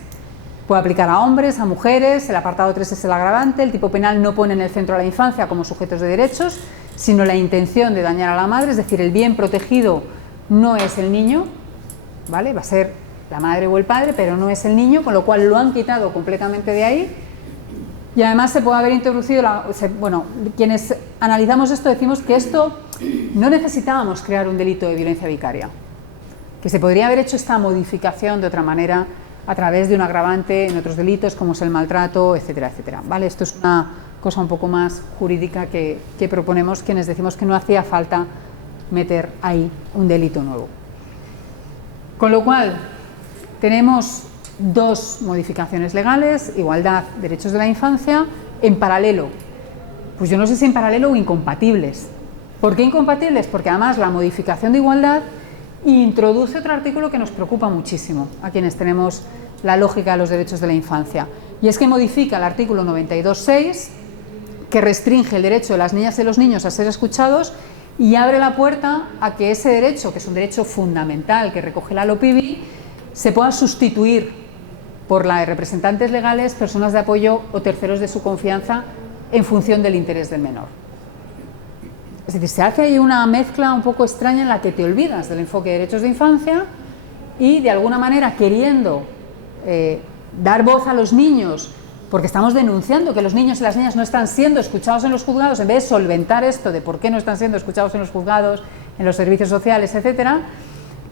puede aplicar a hombres, a mujeres. El apartado 3 es el agravante. El tipo penal no pone en el centro a la infancia como sujetos de derechos, sino la intención de dañar a la madre, es decir, el bien protegido no es el niño, ¿vale? Va a ser la madre o el padre, pero no es el niño, con lo cual lo han quitado completamente de ahí. Y además se puede haber introducido, bueno, quienes analizamos esto decimos que esto no necesitábamos crear un delito de violencia vicaria, que se podría haber hecho esta modificación de otra manera a través de un agravante en otros delitos como es el maltrato, etcétera, etcétera. ¿Vale? Esto es una cosa un poco más jurídica que proponemos quienes decimos que no hacía falta meter ahí un delito nuevo. Con lo cual, tenemos dos modificaciones legales, igualdad, derechos de la infancia, en paralelo. Pues yo no sé si en paralelo o incompatibles. ¿Por qué incompatibles? Porque además la modificación de igualdad introduce otro artículo que nos preocupa muchísimo a quienes tenemos la lógica de los derechos de la infancia. Y es que modifica el artículo 92.6, que restringe el derecho de las niñas y los niños a ser escuchados y abre la puerta a que ese derecho, que es un derecho fundamental que recoge la LOPIBI, se pueda sustituir por la de representantes legales, personas de apoyo o terceros de su confianza en función del interés del menor. Es decir, se hace ahí una mezcla un poco extraña en la que te olvidas del enfoque de derechos de infancia y de alguna manera queriendo dar voz a los niños, porque estamos denunciando que los niños y las niñas no están siendo escuchados en los juzgados, en vez de solventar esto de por qué no están siendo escuchados en los juzgados, en los servicios sociales, etcétera,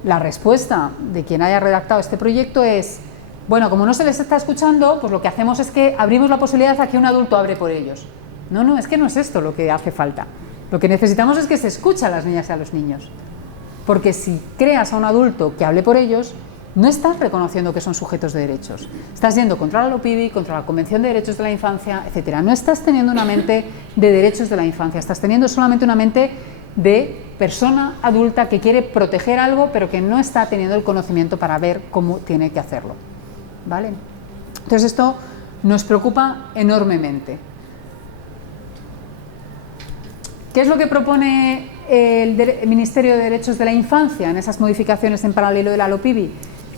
la respuesta de quien haya redactado este proyecto es: bueno, como no se les está escuchando, pues lo que hacemos es que abrimos la posibilidad a que un adulto hable por ellos. No, es que no es esto lo que hace falta. Lo que necesitamos es que se escuche a las niñas y a los niños. Porque si creas a un adulto que hable por ellos, no estás reconociendo que son sujetos de derechos. Estás yendo contra la LOPIBI, contra la Convención de Derechos de la Infancia, etcétera. No estás teniendo una mente de derechos de la infancia, estás teniendo solamente una mente de persona adulta que quiere proteger algo, pero que no está teniendo el conocimiento para ver cómo tiene que hacerlo. ¿Vale? Entonces esto nos preocupa enormemente. ¿Qué es lo que propone el Ministerio de Derechos de la Infancia en esas modificaciones en paralelo de la LOPIBI?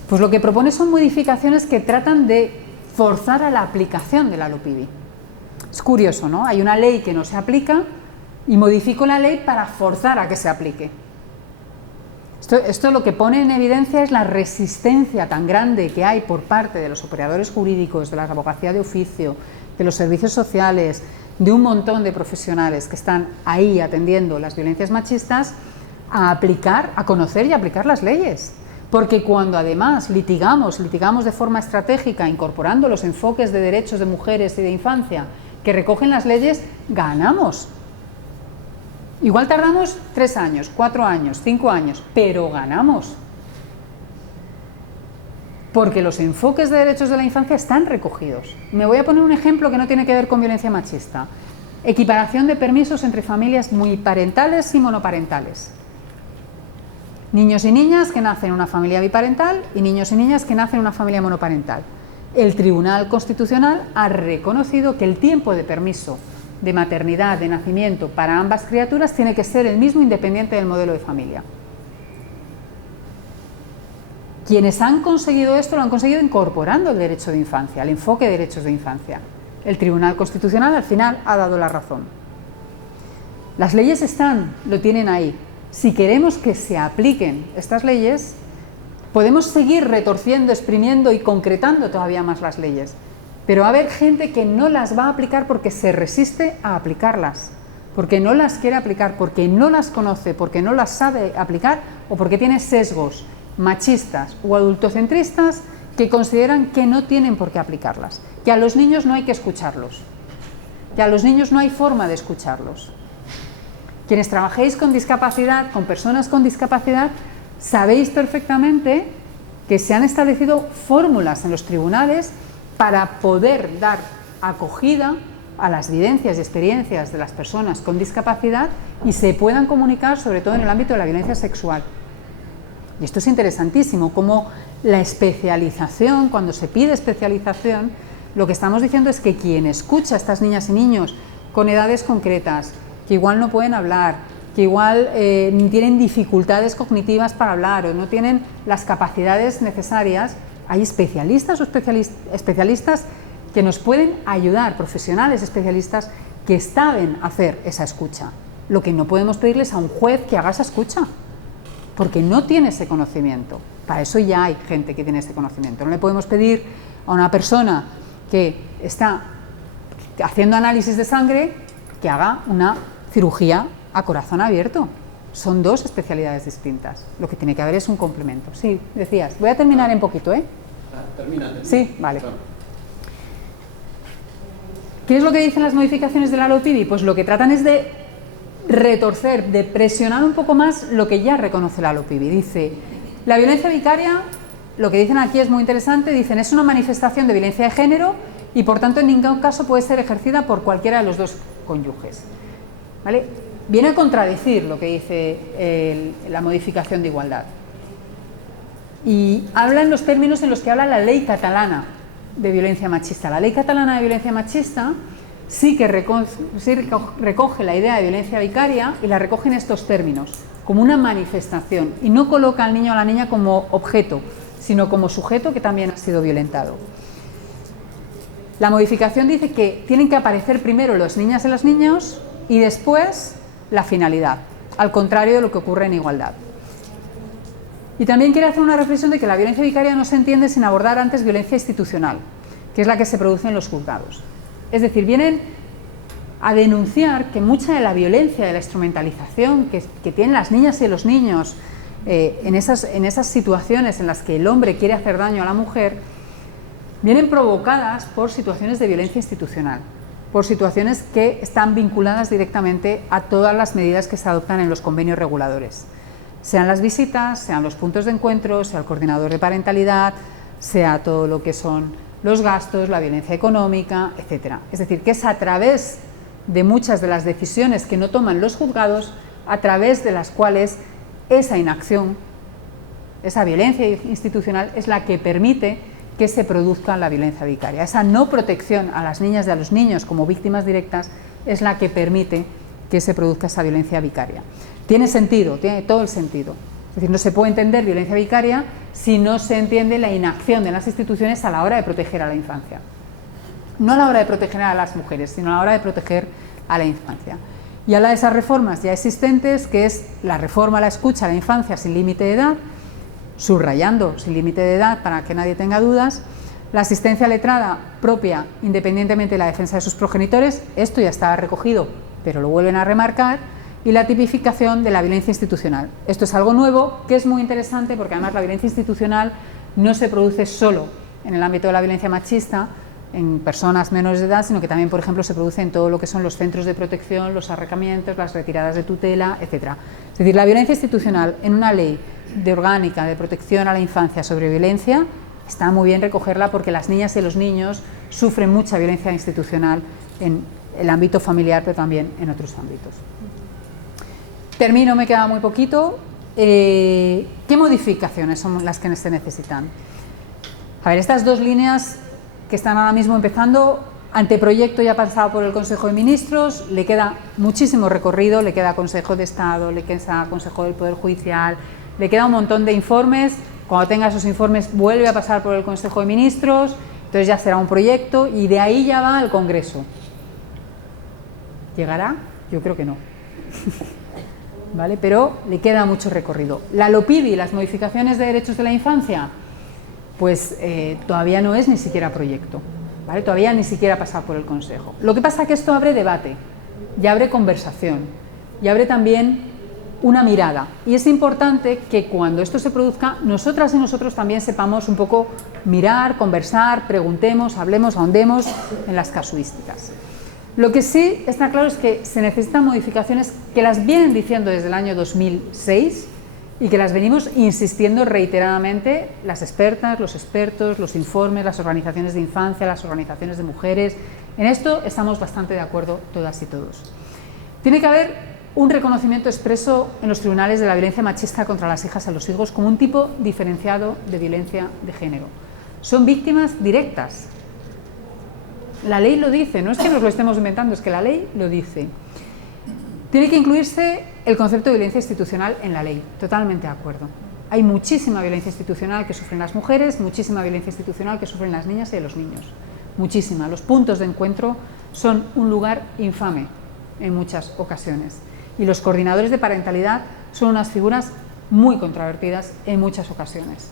Pues lo que propone son modificaciones que tratan de forzar a la aplicación de la LOPIBI. Es curioso, ¿no? Hay una ley que no se aplica y modifico la ley para forzar a que se aplique. Esto lo que pone en evidencia es la resistencia tan grande que hay por parte de los operadores jurídicos, de la abogacía de oficio, de los servicios sociales, de un montón de profesionales que están ahí atendiendo las violencias machistas, a aplicar, a conocer y aplicar las leyes. Porque cuando además litigamos de forma estratégica, incorporando los enfoques de derechos de mujeres y de infancia que recogen las leyes, ganamos. Igual tardamos 3 años, 4 años, 5 años, pero ganamos. Porque los enfoques de derechos de la infancia están recogidos. Me voy a poner un ejemplo que no tiene que ver con violencia machista. Equiparación de permisos entre familias muy parentales y monoparentales. Niños y niñas que nacen en una familia biparental y niños y niñas que nacen en una familia monoparental. El Tribunal Constitucional ha reconocido que el tiempo de permiso de maternidad, de nacimiento para ambas criaturas tiene que ser el mismo independiente del modelo de familia. Quienes han conseguido esto lo han conseguido incorporando el derecho de infancia, el enfoque de derechos de infancia. El Tribunal Constitucional al final ha dado la razón. Las leyes están, lo tienen ahí. Si queremos que se apliquen estas leyes, podemos seguir retorciendo, exprimiendo y concretando todavía más las leyes. Pero va a haber gente que no las va a aplicar porque se resiste a aplicarlas, porque no las quiere aplicar, porque no las conoce, porque no las sabe aplicar o porque tiene sesgos machistas o adultocentristas que consideran que no tienen por qué aplicarlas, que a los niños no hay que escucharlos, que a los niños no hay forma de escucharlos. Quienes trabajéis con discapacidad, con personas con discapacidad, sabéis perfectamente que se han establecido fórmulas en los tribunales para poder dar acogida a las vivencias y experiencias de las personas con discapacidad y se puedan comunicar, sobre todo en el ámbito de la violencia sexual. Y esto es interesantísimo, como la especialización, cuando se pide especialización, lo que estamos diciendo es que quien escucha a estas niñas y niños con edades concretas, que igual no pueden hablar, que igual tienen dificultades cognitivas para hablar o no tienen las capacidades necesarias, hay especialistas o especialistas que nos pueden ayudar, profesionales especialistas que saben hacer esa escucha. Lo que no podemos pedirles a un juez que haga esa escucha, porque no tiene ese conocimiento. Para eso ya hay gente que tiene ese conocimiento. No le podemos pedir a una persona que haciendo análisis de sangre, que haga una cirugía a corazón abierto. Son dos especialidades distintas. Lo que tiene que haber es un complemento. Sí, decías. Voy a terminar en poquito, ¿eh? Termina. Sí, vale. ¿Qué es lo que dicen las modificaciones de la LOPIBI? Pues lo que tratan es de retorcer, de presionar un poco más lo que ya reconoce la LOPIBI. Dice, la violencia vicaria, lo que dicen aquí es muy interesante, dicen, es una manifestación de violencia de género y por tanto en ningún caso puede ser ejercida por cualquiera de los dos cónyuges. ¿Vale? Viene a contradecir lo que dice la modificación de igualdad. Y habla en los términos en los que habla la ley catalana de violencia machista. La ley catalana de violencia machista sí que recoge la idea de violencia vicaria y la recoge en estos términos, como una manifestación, y no coloca al niño o a la niña como objeto, sino como sujeto que también ha sido violentado. La modificación dice que tienen que aparecer primero las niñas y los niños y después la finalidad, al contrario de lo que ocurre en igualdad. Y también quiere hacer una reflexión de que la violencia vicaria no se entiende sin abordar antes violencia institucional, que es la que se produce en los juzgados. Es decir, vienen a denunciar que mucha de la violencia, de la instrumentalización que tienen las niñas y los niños en esas situaciones en las que el hombre quiere hacer daño a la mujer, vienen provocadas por situaciones de violencia institucional, por situaciones que están vinculadas directamente a todas las medidas que se adoptan en los convenios reguladores. Sean las visitas, sean los puntos de encuentro, sea el coordinador de parentalidad, sea todo lo que son los gastos, la violencia económica, etc. Es decir, que es a través de muchas de las decisiones que no toman los juzgados, a través de las cuales esa inacción, esa violencia institucional es la que permite que se produzca la violencia vicaria. Esa no protección a las niñas y a los niños como víctimas directas es la que permite que se produzca esa violencia vicaria. Tiene sentido, tiene todo el sentido. Es decir, no se puede entender violencia vicaria si no se entiende la inacción de las instituciones a la hora de proteger a la infancia. No a la hora de proteger a las mujeres, sino a la hora de proteger a la infancia. Y habla de esas reformas ya existentes, que es la reforma a la escucha a la infancia sin límite de edad, subrayando sin límite de edad para que nadie tenga dudas, la asistencia letrada propia independientemente de la defensa de sus progenitores, esto ya estaba recogido, pero lo vuelven a remarcar, y la tipificación de la violencia institucional. Esto es algo nuevo que es muy interesante porque además la violencia institucional no se produce solo en el ámbito de la violencia machista, en personas menores de edad, sino que también, por ejemplo, se produce en todo lo que son los centros de protección, los arrancamientos, las retiradas de tutela, etc. Es decir, la violencia institucional en una ley de orgánica de protección a la infancia sobre violencia está muy bien recogerla porque las niñas y los niños sufren mucha violencia institucional en el ámbito familiar, pero también en otros ámbitos. Termino, me queda muy poquito. ¿Qué modificaciones son las que se necesitan? A ver, estas dos líneas que están ahora mismo empezando, anteproyecto ya ha pasado por el Consejo de Ministros, le queda muchísimo recorrido, le queda Consejo de Estado, le queda Consejo del Poder Judicial, le queda un montón de informes. Cuando tenga esos informes vuelve a pasar por el Consejo de Ministros, entonces ya será un proyecto y de ahí ya va al Congreso. ¿Llegará? Yo creo que no. ¿Vale? Pero le queda mucho recorrido. La LOPIBI, las modificaciones de derechos de la infancia, pues todavía no es ni siquiera proyecto, ¿vale? Todavía ni siquiera ha pasado por el Consejo. Lo que pasa es que esto abre debate, y abre conversación, y abre también una mirada. Y es importante que cuando esto se produzca, nosotras y nosotros también sepamos un poco mirar, conversar, preguntemos, hablemos, ahondemos en las casuísticas. Lo que sí está claro es que se necesitan modificaciones que las vienen diciendo desde el año 2006 y que las venimos insistiendo reiteradamente las expertas, los expertos, los informes, las organizaciones de infancia, las organizaciones de mujeres. En esto estamos bastante de acuerdo todas y todos. Tiene que haber un reconocimiento expreso en los tribunales de la violencia machista contra las hijas y los hijos como un tipo diferenciado de violencia de género. Son víctimas directas. La ley lo dice, no es que nos lo estemos inventando, es que la ley lo dice. Tiene que incluirse el concepto de violencia institucional en la ley, totalmente de acuerdo. Hay muchísima violencia institucional que sufren las mujeres, muchísima violencia institucional que sufren las niñas y los niños. Muchísima. Los puntos de encuentro son un lugar infame en muchas ocasiones. Y los coordinadores de parentalidad son unas figuras muy controvertidas en muchas ocasiones.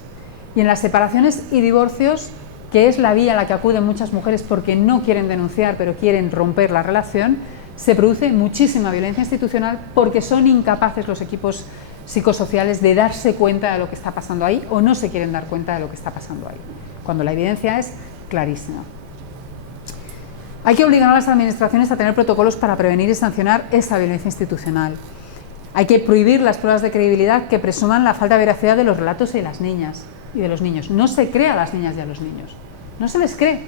Y en las separaciones y divorcios que es la vía a la que acuden muchas mujeres porque no quieren denunciar, pero quieren romper la relación, se produce muchísima violencia institucional porque son incapaces los equipos psicosociales de darse cuenta de lo que está pasando ahí o no se quieren dar cuenta de lo que está pasando ahí, cuando la evidencia es clarísima. Hay que obligar a las administraciones a tener protocolos para prevenir y sancionar esa violencia institucional. Hay que prohibir las pruebas de credibilidad que presuman la falta de veracidad de los relatos de las niñas y de los niños. No se cree a las niñas y a los niños. No se les cree.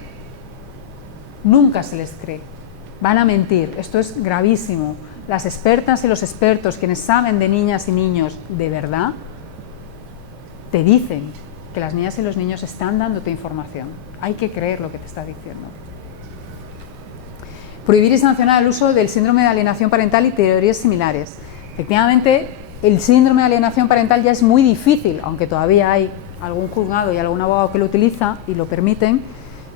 Nunca se les cree. Van a mentir. Esto es gravísimo. Las expertas y los expertos, quienes saben de niñas y niños de verdad, te dicen que las niñas y los niños están dándote información. Hay que creer lo que te está diciendo. Prohibir y sancionar el uso del síndrome de alienación parental y teorías similares. Efectivamente, el síndrome de alienación parental ya es muy difícil, aunque todavía hay algún juzgado y algún abogado que lo utiliza y lo permiten,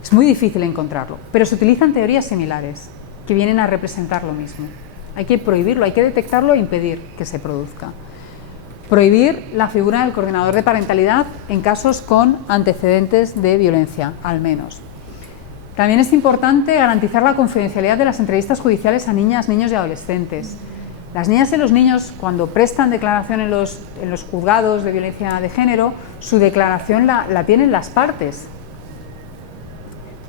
es muy difícil encontrarlo. Pero se utilizan teorías similares que vienen a representar lo mismo. Hay que prohibirlo, hay que detectarlo e impedir que se produzca. Prohibir la figura del coordinador de parentalidad en casos con antecedentes de violencia, al menos. También es importante garantizar la confidencialidad de las entrevistas judiciales a niñas, niños y adolescentes. Las niñas y los niños, cuando prestan declaración en los juzgados de violencia de género, su declaración la tienen las partes.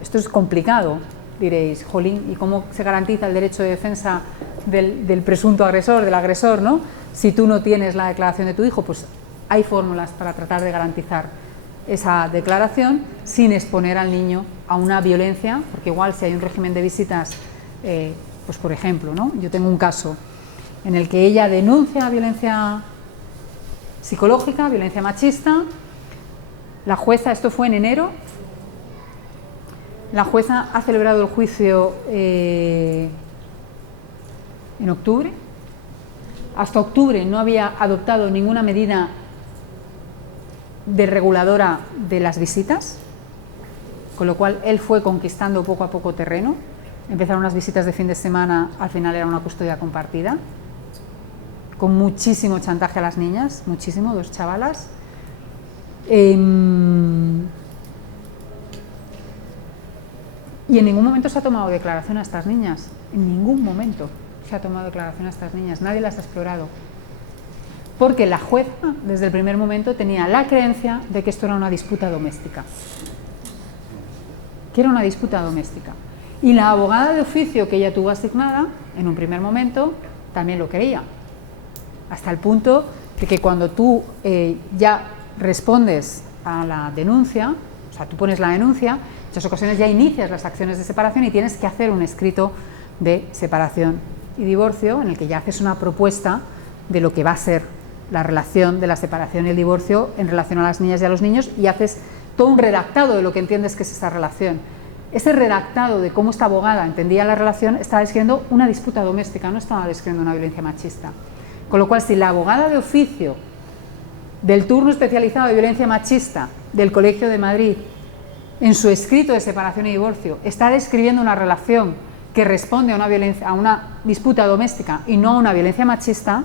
Esto es complicado, diréis, jolín, ¿y cómo se garantiza el derecho de defensa del presunto agresor, del agresor, ¿no? Si tú no tienes la declaración de tu hijo, pues hay fórmulas para tratar de garantizar esa declaración sin exponer al niño a una violencia, porque igual si hay un régimen de visitas, pues por ejemplo, ¿no? Yo tengo un caso en el que ella denuncia violencia psicológica, violencia machista, la jueza, esto fue en enero, la jueza ha celebrado el juicio en octubre, hasta octubre no había adoptado ninguna medida de reguladora de las visitas, con lo cual él fue conquistando poco a poco terreno. Empezaron unas visitas de fin de semana, al final era una custodia compartida, con muchísimo chantaje a las niñas, muchísimo, 2 chavalas. Y en ningún momento se ha tomado declaración a estas niñas, en ningún momento se ha tomado declaración a estas niñas, nadie las ha explorado. Porque la jueza, desde el primer momento, tenía la creencia de que esto era una disputa doméstica. Que era una disputa doméstica. Y la abogada de oficio que ella tuvo asignada, en un primer momento, también lo creía. Hasta el punto de que cuando tú ya respondes a la denuncia, o sea, tú pones la denuncia, en muchas ocasiones ya inicias las acciones de separación y tienes que hacer un escrito de separación y divorcio en el que ya haces una propuesta de lo que va a ser la relación de la separación y el divorcio en relación a las niñas y a los niños, y haces todo un redactado de lo que entiendes que es esa relación. Ese redactado de cómo esta abogada entendía la relación estaba describiendo una disputa doméstica, no estaba describiendo una violencia machista. Con lo cual, si la abogada de oficio del turno especializado de violencia machista del Colegio de Madrid, en su escrito de separación y divorcio, está describiendo una relación que responde a una disputa doméstica y no a una violencia machista,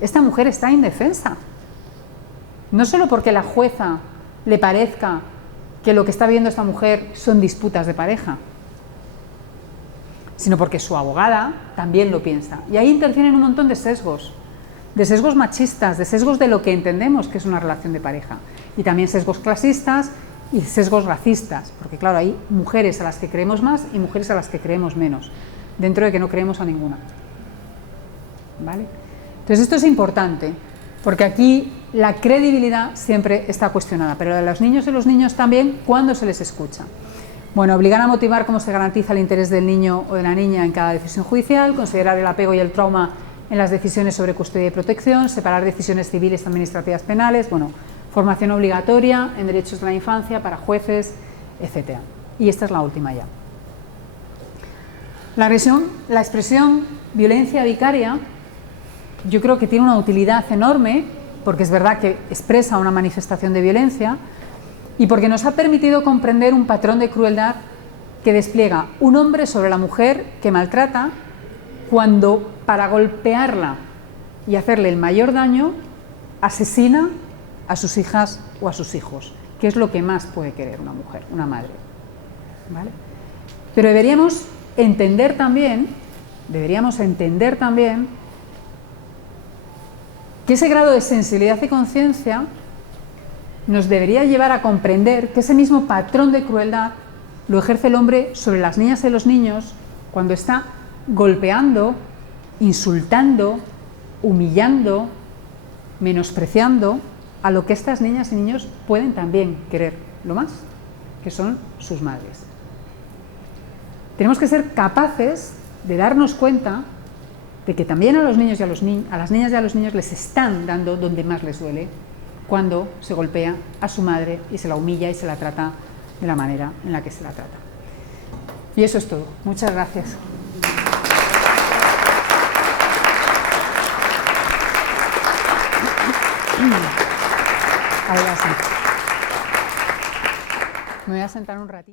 esta mujer está indefensa. No solo porque la jueza le parezca que lo que está viendo esta mujer son disputas de pareja, sino porque su abogada también lo piensa. Y ahí intervienen un montón de sesgos machistas, de sesgos de lo que entendemos que es una relación de pareja. Y también sesgos clasistas y sesgos racistas, porque claro, hay mujeres a las que creemos más y mujeres a las que creemos menos, dentro de que no creemos a ninguna. ¿Vale? Entonces esto es importante, porque aquí la credibilidad siempre está cuestionada, pero de los niños y los niños también, ¿cuándo se les escucha? Bueno, obligar a motivar cómo se garantiza el interés del niño o de la niña en cada decisión judicial, considerar el apego y el trauma en las decisiones sobre custodia y protección, separar decisiones civiles, administrativas, penales, bueno, formación obligatoria en derechos de la infancia para jueces, etc. Y esta es la última ya. La expresión violencia vicaria, yo creo que tiene una utilidad enorme, porque es verdad que expresa una manifestación de violencia y porque nos ha permitido comprender un patrón de crueldad que despliega un hombre sobre la mujer que maltrata cuando, para golpearla y hacerle el mayor daño, asesina a sus hijas o a sus hijos, qué es lo que más puede querer una mujer, una madre, ¿vale? Pero deberíamos entender también que ese grado de sensibilidad y conciencia nos debería llevar a comprender que ese mismo patrón de crueldad lo ejerce el hombre sobre las niñas y los niños cuando está golpeando, insultando, humillando, menospreciando a lo que estas niñas y niños pueden también querer lo más, que son sus madres. Tenemos que ser capaces de darnos cuenta de que también a los niños y a las niñas y a los niños les están dando donde más les duele, cuando se golpea a su madre y se la humilla y se la trata de la manera en la que se la trata. Y eso es todo. Muchas gracias. Me voy a sentar un ratito.